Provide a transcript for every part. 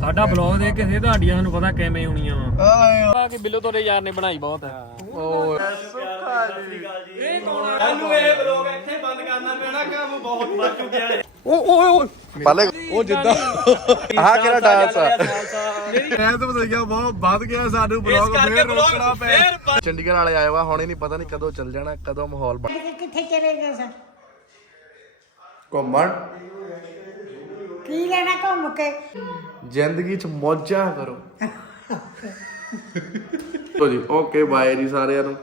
ਸਾਡਾ ਬਲੌਗ ਦੇਖ ਕੇ ਸੇ ਤੁਹਾਡੀਆਂ ਤੁਹਾਨੂੰ ਪਤਾ ਕਿਵੇਂ ਹੋਣੀਆਂ ਵਾ। ਆ। ਕਿ ਬਿੱਲੋ ਤੁਹਾਡੇ ਯਾਰ ਨੇ ਬਣਾਈ ਬਹੁਤ। ਹੈ ਓਏ ਸੁੱਖਾ ਜੀ ਇਹ ਕੌਣ ਆ? ਸਾਨੂੰ ਇਹ ਬਲੌਗ ਇੱਥੇ ਬੰਦ ਕਰਨਾ ਪੈਣਾ ਕੰਮ ਬਹੁਤ ਵੱਧ ਚੁੱਕਿਆ ਹੈ। ਓ ਓਏ ਓਏ। ਪਹਿਲੇ ਉਹ ਜਿੱਦਾਂ। ਆਹ ਕਿਹੜਾ ਡਾਂਸ ਆ? ਮੈਂ ਤਾਂ ਬਤਾਈਆ ਬਹੁਤ ਵੱਧ ਗਿਆ ਸਾਨੂੰ ਬਲੌਗ ਫੇਰ ਰੋਕਣਾ ਪਿਆ ਚੰਡੀਗੜ੍ਹ ਵਾਲੇ ਆਏ ਵਾ ਹੁਣੇ ਨਹੀਂ ਪਤਾ ਨਹੀਂ ਕਦੋਂ ਚੱਲ ਜਾਣਾ ਕਦੋਂ ਮਾਹੌਲ ਬਣ ਕਿੱਥੇ ਚਲੇ ਗਏ ਸਰ? ਘੁੰਮਣ। ਕੀ ਲੈਣਾ ਘੁੰਮ ਕੇ? ਜ਼ਿੰਦਗੀ 'ਚ ਮੌਜਾਂ ਕਰੋ। ਲੋ ਜੀ ਓਕੇ ਬਾਏ ਜੀ ਸਾਰਿਆਂ ਨੂੰ।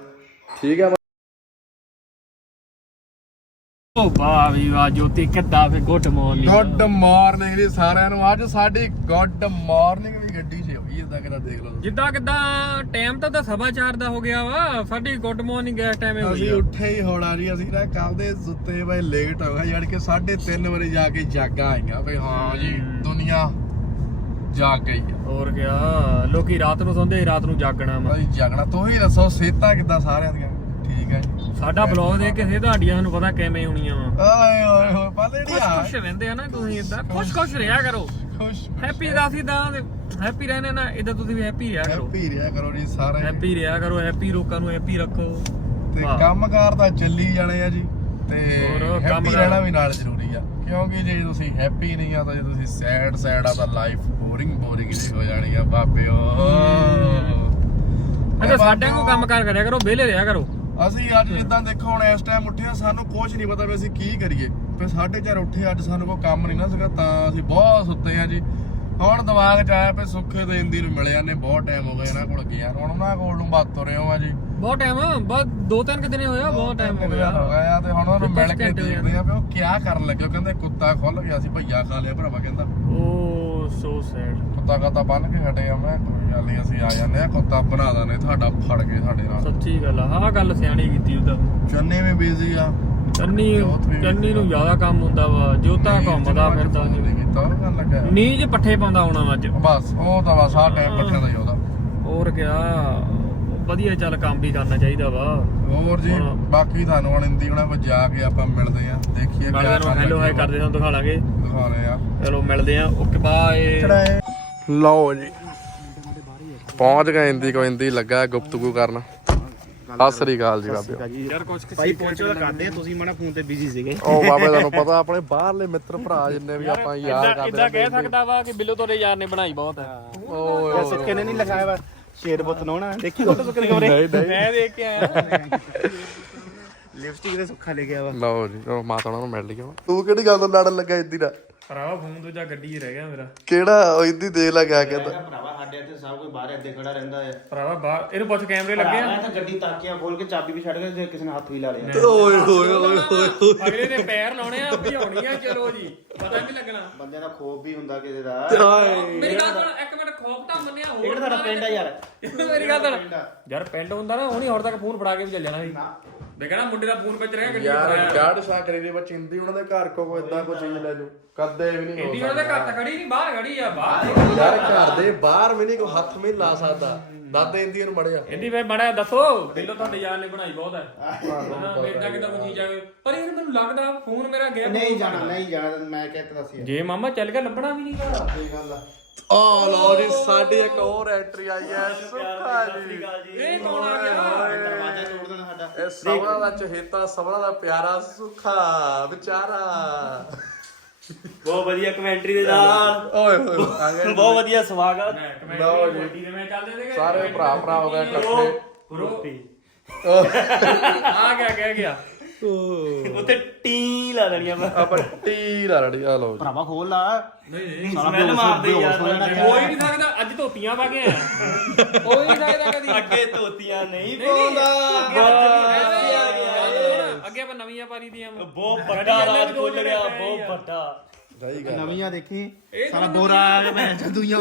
ਠੀਕ ਹੈ ਓ ਵਾਹ ਵੀ ਵਾਹ ਜੋਤੀ ਕਿੱਦਾਂ ਫੇ? ਗੁੱਡ ਮਾਰਨਿੰਗ ਗੁੱਡ ਮਾਰਨਿੰਗ ਜੀ ਸਾਰਿਆਂ ਨੂੰ। ਅੱਜ ਸਾਡੀ ਗੁੱਡ ਮਾਰਨਿੰਗ ਵੀ ਗੱਡੀ 'ਚ ਹੋਈ ਇਦਾਂ ਕਿਹੜਾ ਦੇਖ ਲਓ। ਜਿੱਦਾਂ ਕਿੱਦਾਂ ਟਾਈਮ ਤਾਂ ਤਾਂ ਸਵਾ ਚਾਰ ਦਾ ਹੋ ਗਿਆ ਵਾ। ਸਾਡੀ ਗੁੱਡ ਮਾਰਨਿੰਗ ਇਸ ਟਾਈਮ ਹੋਈ ਅਸੀਂ ਆ। ਉੱਠੇ ਹੀ ਹੋਣਾ ਜੀ ਅਸੀਂ ਨਾ ਕੱਲ ਦੇ ਸੁੱਤੇ ਬਈ ਲੇਟ ਹੋ ਗਏ ਯਾਨੀ ਕਿ 3:30 ਵਜੇ ਜਾ ਕੇ ਜਾਗਾ ਆਈਆਂ। ਬਈ ਹਾਂ ਜੀ ਦੁਨੀਆ ਜਾਗ ਗਈ ਆ। ਹੋਰ ਗਿਆ ਲੋਕੀ ਰਾਤ ਨੂੰ ਸੌਂਦੇ ਰਾਤ ਨੂੰ ਜਾਗਣਾ ਵਾ। ਬਈ ਜਾਗਣਾ ਤੂੰ ਹੀ ਦੱਸੋ ਸੇਤਾ ਕਿੱਦਾਂ ਸਾਰਿਆਂ ਦੀਆਂ? ਠੀਕ ਹੈ ਜੀ। ਸਾਡਾ ਬਲੌਗ ਦੇਖ ਕੇ ਸੇ ਤੁਹਾਡੀਆਂ ਤੁਹਾਨੂੰ ਪਤਾ ਕਿਵੇਂ ਹੋਣੀਆਂ ਵਾ। ਆਏ ਹੋਏ ਨਹੀਂ ਖੁਸ਼ ਖੁਸ਼ ਰਹਿੰਦੇ ਆ ਨਾ ਤੁਸੀਂ ਇਦਾਂ। ਖੁਸ਼ ਖੁਸ਼ ਰਿਹਾ ਕਰੋ। ਖੁਸ਼ ਹੈਪੀ ਦਾ ਹੈਪੀ ਰਹਿਣੇ ਨਾ ਇਦਾਂ ਤੁਸੀਂ ਵੀ ਹੈਪੀ ਰਿਹਾ ਕਰੋ। ਹੈਪੀ ਰਿਹਾ ਕਰੋ ਜੀ ਸਾਰੇ ਹੈਪੀ ਰਿਹਾ ਕਰੋ ਹੈਪੀ ਲੋਕਾਂ ਨੂੰ ਹੈਪੀ ਰੱਖੋ। ਤੇ ਵਾਹ। ਕੰਮਕਾਰ ਤਾਂ ਚੱਲੀ ਜਾਣੇ ਆ ਜੀ ਤੇ ਹੋਰ ਹੈਪੀ ਕੰਮਕਾਰ- ਰਹਿਣਾ ਵੀ ਨਾਲ ਜ਼ਰੂਰੀ ਆ। ਕਿਉਂਕਿ ਜੇ ਤੁਸੀਂ ਹੈਪੀ ਨਹੀਂ ਆ ਤਾਂ ਜੇ ਤੁਸੀਂ ਸੈਡ ਸੈਡ ਆ ਤਾਂ ਲਾਈਫ ਬੋਰਿੰਗ ਬੋਰਿੰਗ ਜੀ ਹੋ ਜਾਣੀ ਆ ਬਾਬਿਓ ਅੱਛਾ ਸਾਡੇ ਨੂੰ ਕੰਮ ਕਾਰ ਕਰਿਆ ਕਰੋ ਵਿਹਲੇ ਰਿਹਾ ਕਰੋ। ਅਸੀਂ ਅੱਜ ਜਿੱਦਾਂ ਦੇਖੋ ਹੁਣ ਇਸ ਟਾਈਮ ਉੱਠੇ ਆ ਸਾਨੂੰ ਕੁਝ ਨਹੀਂ ਪਤਾ ਵੀ ਅਸੀਂ ਕੀ ਕਰੀਏ। ਫਿਰ 4:30 ਉੱਠੇ ਅੱਜ ਸਾਨੂੰ ਕੋਈ ਕੰਮ ਨਹੀਂ ਨਾ ਸੀਗਾ ਤਾਂ ਅਸੀਂ ਬਹੁਤ ਸੁੱਤੇ ਆ ਜੀ। ਹੁਣ ਦਿਮਾਗ 'ਚ ਆਇਆ ਵੀ ਸੁੱਖੇ ਤੇ ਇੰਦੀ ਨੂੰ ਮਿਲਿਆ ਨੇ ਬਹੁਤ ਟਾਈਮ ਹੋ ਗਿਆ ਇਹਨਾਂ ਕੋਲ ਗਿਆ ਹੁਣ ਉਹਨਾਂ ਕੋਲ ਨੂੰ ਬਾਤ ਤੁਰੇ ਹੋ ਆ ਜੀ। ਬਹੁਤ ਟਾਈਮ ਬਸ ਦੋ ਤਿੰਨ ਕਿ ਦਿਨੇ ਹੋਇਆ ਬਹੁਤ ਟਾਈਮ ਹੋ ਗਿਆ। ਹੋ ਗਿਆ ਤੇ ਹੁਣ ਉਹਨੂੰ ਮਿਲ ਕੇ ਦੇਖਦੇ ਆ ਵੀ ਉਹ ਕੀ ਕਰਨ ਲੱਗੇ ਉਹ ਕਹਿੰਦੇ ਕੁੱਤਾ ਖੁੱਲ ਗਿਆ ਸੀ ਭਈਆ ਖਾ ਲਿਆ ਭਰਾਵਾ ਕਹਿੰਦਾ। ਓ ਸੋ ਸੈਡ ਕੁੱਤਾ ਕਾਤਾ ਬੰਨ ਕੇ ਹਟੇ ਆ ਮੈਂ ਕੋਈ ਗੱਲ ਨਹੀਂ ਅਸੀਂ ਆ ਜਾਂਦੇ ਆ ਕੁੱਤਾ ਬਣਾ ਦਾਨੇ ਤੁਹਾਡਾ ਫੜ ਕੇ ਸਾਡੇ ਨਾਲ। ਸੱਚੀ ਗੱਲ ਆ ਆਹ ਗੱਲ ਸਿਆਣੀ ਕੀਤੀ ਉਹਦਾ। ਚੰਨੇ ਵੀ ਬਿਜ਼ੀ ਆ। ਚੰਨੀ ਜੋਤ ਵੀ ਚੰਨੀ ਨੂੰ ਜ਼ਿਆਦਾ ਕੰਮ ਹੁੰਦਾ ਵਾ ਜੋਤਾ ਘੁੰਮਦਾ ਫਿਰਦਾ। ਨਹੀਂ ਕੀਤਾ ਉਹ ਗੱਲ ਲੱਗਾ ਨੀਂਜ ਪੱਠੇ ਪਾਉਂਦਾ ਹੋਣਾ ਵਾ ਅੱਜ। ਬਸ ਉਹ ਤਾਂ ਬਸ ਆਹ ਟਾਈਮ ਪੱਠਿਆਂ ਦਾ ਹੀ ਉਹਦਾ। ਹੋਰ ਗਿਆ ਵਧੀਆ ਚੱਲ ਕੰਮ ਵੀ ਕਰਨਾ ਚਾਹੀਦਾ ਵਾ। ਹੋਰ ਜੀ ਹਾਂ। ਬਾਕੀ ਤੁਹਾਨੂੰ ਹੁਣ ਇੰਦੀ ਉਹਨਾਂ ਕੋਲ ਜਾ ਕੇ ਆਪਾਂ ਮਿਲਦੇ ਆ ਦੇਖੀਏ ਨਾਲੇ ਕਿਆ ਨੂੰ ਕਰਨ ਹੈਲੋ ਹਾਈ ਕਰਦੇ ਤੁਹਾਨੂੰ ਦਿਖਾ ਲਾਂਗੇ। ਦਿਖਾ ਰਹੇ ਆ ਚਲੋ ਮਿਲਦੇ ਆ ਓਕੇ ਬਾਏ ਲਓ ਜੀ। ਪਹੁੰਚ ਗਏ ਇੰਦੀ ਕੋ ਇੰਦੀ ਲੱਗਾ ਗੁਪਤਗੂ ਕਰਨ। ਸਤਿ ਸ੍ਰੀ ਅਕਾਲ ਜੀ ਬਾਬਿਓ। ਯਾਰ ਕੁਛ ਭਾਈ ਪਹੁੰਚੋ ਤਾਂ ਕਰਦੇ ਆ ਤੁਸੀਂ ਮਣਾ ਫੋਨ ਤੇ ਬਿਜ਼ੀ ਸੀਗੇ। ਉਹ ਬਾਬੇ ਤੁਹਾਨੂੰ ਪਤਾ ਆਪਣੇ ਬਾਹਰਲੇ ਮਿੱਤਰ ਭਰਾ ਜਿੰਨੇ ਵੀ ਆਪਾਂ ਯਾਦ ਕਰਦੇ ਇਦਾਂ ਕਹਿ ਸਕਦਾ ਵਾ ਕਿ ਬਿੱਲੋ ਤੁਹਾਡੇ ਯਾਰ ਨੇ ਬਣਾਈ ਬਹੁਤ। ਹੈ ਓਏ ਇਹ ਸੁੱਕੇ ਨੇ ਨਹੀਂ ਲਗਾਇਆ ਵਾ। ਸ਼ੇਰ ਪੁੱਤ ਨੋਣਾ ਦੇਖੀ ਫੋਟੋ ਸੁੱਕੇ ਦੇ ਕਮਰੇ ਮੈਂ ਦੇਖ ਕੇ ਆਇਆ। ਲਿਪਸਟਿਕ ਦੇ ਸੁੱਖਾ ਲੈ ਗਿਆ ਵਾ ਲਓ ਜੀ ਉਹ ਮਾਤਾ ਉਹਨਾਂ ਨੂੰ ਮਿਲ ਲਿਆ ਤੂੰ ਕਿਹੜੀ ਗੱਲ ਤੋਂ ਲੜਨ ਲੱਗਾ ਇੰਦੀ ਦਾ? ਭਰਾਵਾ ਫੋਨ ਦੂਜਾ ਗੱਡੀ 'ਚ ਰਹਿ ਗਿਆ ਮੇਰਾ। ਕਿਹੜਾ? ਉਹ ਇੰਦੀ ਦੇ ਲਾ ਗਿਆ ਕਹਿੰਦਾ। ਭਰਾਵਾ ਸਾਡੇ ਇੱਥੇ ਸਭ ਕੋਈ ਬਾਹਰ ਇੱਥੇ ਖੜਾ ਰਹਿੰਦਾ ਹੈ ਭਰਾਵਾ ਬਾਹਰ ਇਹਨੂੰ ਪੁੱਛ ਕੈਮਰੇ ਲੱਗੇ ਆ? ਮੈਂ ਤਾਂ ਗੱਡੀ ਤਾਕੀਆਂ ਖੋਲ ਕੇ ਚਾਬੀ ਵੀ ਛੱਡ ਕੇ ਤੇ ਕਿਸੇ ਨੇ ਹੱਥ ਵੀ ਲਾ ਲਿਆ। ਓਏ ਹੋਏ ਓਏ ਹੋਏ ਅਗਲੇ ਦੇ ਪੈਰ ਲਾਉਣੇ ਆ ਭਜਾਉਣੀ ਆ ਚਲੋ ਜੀ। ਪਤਾ ਨਹੀਂ ਲੱਗਣਾ। ਬੰਦੇ ਦਾ ਖੋਫ ਵੀ ਹੁੰਦਾ ਕਿਸੇ ਦਾ। ਮੇਰੀ ਗੱਲ ਸੁਣ ਇੱਕ ਮਿੰਟ ਖੌਫ ਤਾਂ ਮੰਨਿਆ ਹੋਰ ਕਿਹੜਾ ਤੁਹਾਡਾ ਪਿੰਡ ਆ ਯਾਰ? ਮੇਰੀ ਗੱਲ ਸੁਣ। ਯਾਰ ਪਿੰਡ ਹੁੰਦਾ ਨਾ ਹੁਣੀ ਹੋਰ ਤੱਕ ਫੋਨ ਫੜਾ ਕੇ ਵੀ ਚੱਲ ਜਾਣਾ ਸੀ। ਦੇਖਣਾ ਮੁੰਡੇ ਦਾ ਫੋਨ ਵਿੱਚ ਰਹਿ ਗੱਡੀ ਯਾਰ ਗਾੜ ਸਾਕਰੇ ਦੇ ਵਿੱਚ ਇੰਦੀ ਉਹਨਾਂ ਦੇ ਘਰ ਕੋ ਕੋਈ ਇਦਾਂ ਕੋਈ ਚੀਜ਼ ਲੈ ਜੂ ਕਦੇ ਵੀ ਨਹੀਂ ਹੋ ਇੰਡੀ ਉਹਨਾਂ ਦੇ ਘਰ ਤਾਂ ਖੜੀ ਨਹੀਂ ਬਾਹਰ ਖੜੀ ਆ ਬਾਹਰ। ਯਾਰ ਘਰ ਦੇ ਬਾਹਰ ਵੀ ਨਹੀਂ ਕੋਈ ਹੱਥ ਵੀ ਲਾ ਸਕਦਾ। ਦਾਦੇ ਇੰਦੀ ਨੂੰ ਮੜਿਆ। ਇੰਡੀ ਵੇ ਬੜਾ ਦੱਸੋ। ਦਿਲੋਂ ਤੁਹਾਡੇ ਯਾਰ ਨੇ ਬਣਾਈ ਬਹੁਤ ਹੈ। ਬੇਟਾ ਕਿਦਾਂ ਕੋਈ ਚੀਜ਼ ਆਵੇ ਪਰ ਇਹ ਮੈਨੂੰ ਲੱਗਦਾ ਫੋਨ ਮੇਰਾ ਗਿਆ ਨਹੀਂ ਜਾਣਾ ਨਹੀਂ ਜਾਣਾ ਮੈਂ ਕਹਿੰਦਾ ਸੀ ਜੇ ਮਾਮਾ ਚੱਲ ਗਿਆ ਲੱਭਣਾ ਵੀ ਨਹੀਂ ਗਾ। ਇਹ ਗੱਲ ਆ। ਓ ਲਓ ਜੀ ਸਾਡੀ ਇੱਕ ਹੋਰ ਐਂਟਰੀ ਆਈ ਹੈ ਸੁੱਖਾ ਜੀ। ਇਹ ਕੌਣ ਆ ਗਿਆ? ਦਰਵਾਜ਼ਾ ਤੋੜ ਦੇਣਾ ਸਾਡਾ। ਇਹ ਸਭਨਾ ਦਾ ਚਹੇਤਾ ਸਭਨਾ ਦਾ ਪਿਆਰਾ ਸੁੱਖਾ ਵਿਚਾਰਾ। ਬਹੁਤ ਵਧੀਆ ਕਮੈਂਟਰੀ ਦੇ ਨਾਲ। ਓਏ ਹੋਏ ਆ ਗਏ ਬਹੁਤ ਵਧੀਆ ਸਵਾਗਤ। ਲਓ ਜੀ। ਦੇ ਮੈਂ ਚੱਲਦੇ ਸੀਗੇ। ਸਾਰੇ ਭਰਾ ਭਰਾ ਹੋ ਗਏ ਇਕੱਠੇ। ਰੋਟੀ। ਆ ਗਿਆ ਗਿਆ ਗਿਆ। ਉੱਤੇ ਟੀ ਲਾ ਦੇਣੀ ਆ ਆਪਾਂ ਟੀ ਲਾ ਰੜੀ ਆ ਲਓ ਜੀ। ਭਰਾਵਾ ਖੋਲ ਲਾ। ਨਹੀਂ ਨਹੀਂ ਸਮੈਲ ਮਾਰਦੇ ਯਾਰ। ਕੋਈ ਨਹੀਂ ਸਕਦਾ ਅੱਜ ਧੋਤੀਆਂ ਪਾ ਕੇ ਆਇਆ। ਕੋਈ ਨਹੀਂ ਸਕਦਾ ਕਦੀ। ਅੱਗੇ ਧੋਤੀਆਂ ਨਹੀਂ ਪਾਉਂਦਾ। ਅੱਗੇ ਅੱਜ ਵੀ ਆ। ਗਿਆ ਅੱਗੇ ਆਪਾਂ ਨਵੀਆਂ ਪਾਰੀ ਦੀਆਂ। ਵਾਂ। ਬਹੁਤ ਵੱਡਾ ਰਾਜ ਖੁੱਲ ਰਿਹਾ ਬਹੁਤ ਵੱਡਾ। ਸਹੀ ਗੱਲ ਨਵੀਆਂ ਦੇਖੀ ਸਾਰਾ ਬੋਰਾ ਮੈਂ ਦੁਨੀਆ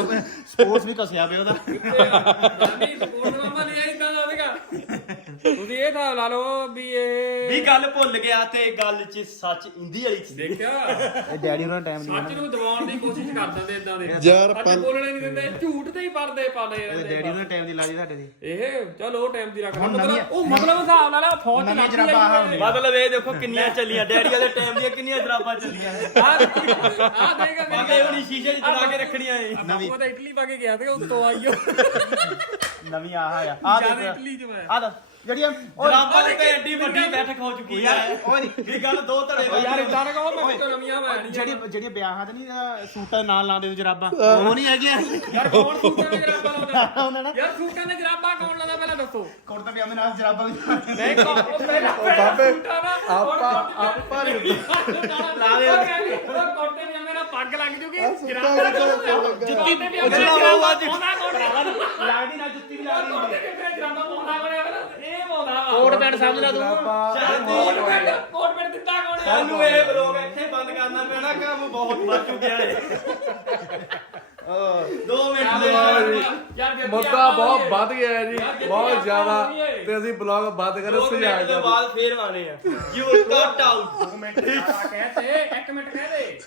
ਸਪੋਰਟਸ ਵੀ ਕਸਿਆ ਪਿਆ ਉਹਦਾ। ਨਹੀਂ ਸਪੋਰਟ ਮਾਮਾ ਨਹੀਂ ਆਈ ਤਾਂ ਆਵੇਗਾ ਤੁਸੀਂ ਇਹ ਹਿਸਾਬ ਲਾ ਲਓ ਵੀ ਇਹ ਵੀ ਗੱਲ ਭੁੱਲ ਗਿਆ ਤੇ ਗੱਲ 'ਚ ਸੱਚ ਇੰਦੀ ਵਾਲੀ ਸੀ ਦੇਖਿਆ। ਇਹ ਡੈਡੀ ਉਹਨਾਂ ਟਾਈਮ ਸੱਚ ਨੂੰ ਦਬਾਉਣ ਦੀ ਕੋਸ਼ਿਸ਼ ਕਰ ਦਿੰਦੇ ਇਦਾਂ ਦੇ। ਯਾਰ, ਅੱਜ ਬੋਲਣੇ ਨਹੀਂ ਦਿੰਦੇ ਝੂਠ ਤੇ ਹੀ ਪਰਦੇ ਪਾਉਂਦੇ ਰਹਿੰਦੇ ਡੈਡੀ ਉਹਨਾਂ ਟਾਈਮ ਦੀ ਲਾਜੀ ਤੁਹਾਡੇ ਦੀ। ਇਹ ਚਲੋ ਟਾਈਮ ਦੀ ਰੱਖ ਮਤਲਬ ਉਹ ਮਤਲਬ ਹਿਸਾਬ ਲਾ ਲਾ ਫੌਜ ਨਵੀਆਂ ਲੱਗੀ ਆ। ਮਤਲਬ ਇਹ ਦੇਖੋ ਕਿੰਨੀਆਂ ਚੱਲੀਆਂ ਡੈਡੀ ਵਾਲੇ ਟਾਈਮ ਦੀਆਂ ਕਿੰਨੀਆਂ ਜਰਾਬਾਂ ਚੱਲੀਆਂ ਆ ਦੇਗਾ ਹੁਣੀ ਸ਼ੀਸ਼ੇ 'ਚ ਜਰਾ ਕੇ ਰੱਖਣੀਆਂ ਏ ਨਵੀਂ। ਉਹ ਤਾਂ ਇਟਲੀ ਪਾ ਕੇ ਗਿਆ ਤੇ ਉੱਤੋਂ ਆਈਓ ਨਵੀਂ ਆਹ ਆ। ਆ ਦੇਖ। ਇਟਲੀ ਚ ਮੈਂ। ਆ ਦੱਸ ਜਿਹੜੀਆਂ ਉਹ ਜਰਾਬਾਂ ਤੇ ਐਡੀ ਵੱਡੀ ਬੈਠਕ ਹੋ ਚੁੱਕੀ ਹੈ ਓਏ ਵੀ ਗੱਲ ਦੋ ਧੜੇ ਓ ਯਾਰ ਇਦਾਂ ਨਾ ਕਹੋ ਮੈਂ ਕਿਤੋਂ ਨਵੀਆਂ ਨਹੀਂ ਜਿਹੜੀ ਜਿਹੜੀਆਂ ਵਿਆਹਾਂ ਤੇ ਨਹੀਂ ਸੂਟਾਂ ਦੇ ਨਾਲ ਲਾਉਂਦੇ ਹੋ ਜਰਾਬਾਂ। ਉਹ ਨਹੀਂ ਹੈਗੀਆਂ। ਯਾਰ ਕੌਣ ਸੂਟਾਂ ਦੇ ਜਰਾਬਾਂ ਲਾਉਂਦਾ? ਉਹਨਾਂ ਨਾਲ। ਯਾਰ ਸੂਟਾਂ ਦੇ ਜਰਾਬਾਂ ਕੌਣ ਲਾਉਂਦਾ ਪਹਿਲਾਂ ਦੱਸੋ? ਕੁੜਤਾ ਪਜਾਮੇ ਨਾਲ ਜਰਾਬਾਂ ਵੀ ਨਹੀਂ ਕੌਣ? ਉਹ ਪਹਿਲਾਂ ਬਾਬੇ ਆਪਾਂ ਆਪਾਂ ਲਾ ਦੇ ਕੋਟੇ ਵੀ ਮੇਰਾ ਪੱਗ ਲੱਗ ਜੂਗੀ ਜਰਾਬਾਂ ਜੁੱਤੀ ਤੇ ਵੀ ਪਾਉਂਦਾ ਕੋਣ ਲੱਗਦੀ ਨਾ ਜੁੱਤੀ ਵੀ ਲੱਗਦੀ ਤੇ ਜਰਾਬਾਂ ਇਹ ਪਾਉਂਦਾ ਕੋਟ ਪੈਂਟ ਸਮਝ ਲੈ ਤੂੰ ਕੋਟ ਪੈਂਟ ਦਿੱਤਾ ਕੋਣ ਸਾਨੂੰ ਇਹ ਬਲੌਗ ਇੱਥੇ ਬੰਦ ਕਰਨਾ ਪੈਣਾ ਕੰਮ ਬਹੁਤ ਵੱਧ ਚੁੱਕਿਆ ਏ 2 ਮਿੰਟ ਦੇ ਯਾਰ ਮੁੱਦਾ ਬਹੁਤ ਵੱਧ ਗਿਆ ਹੈ ਜੀ ਬਹੁਤ ਜ਼ਿਆਦਾ। ਤੇ ਅਸੀਂ ਬਲੌਗ ਬੰਦ ਕਰੇ ਦੋ ਸੁਝਾਅ ਮਿੰਟ ਦੇ ਬਾਅਦ ਫੇਰ ਆਣੇ ਆ। ਯੂ ਕੱਟ ਆਊਟ ਕਹਤੇ ਇੱਕ ਮਿੰਟ ਕਹਿ ਦੇ।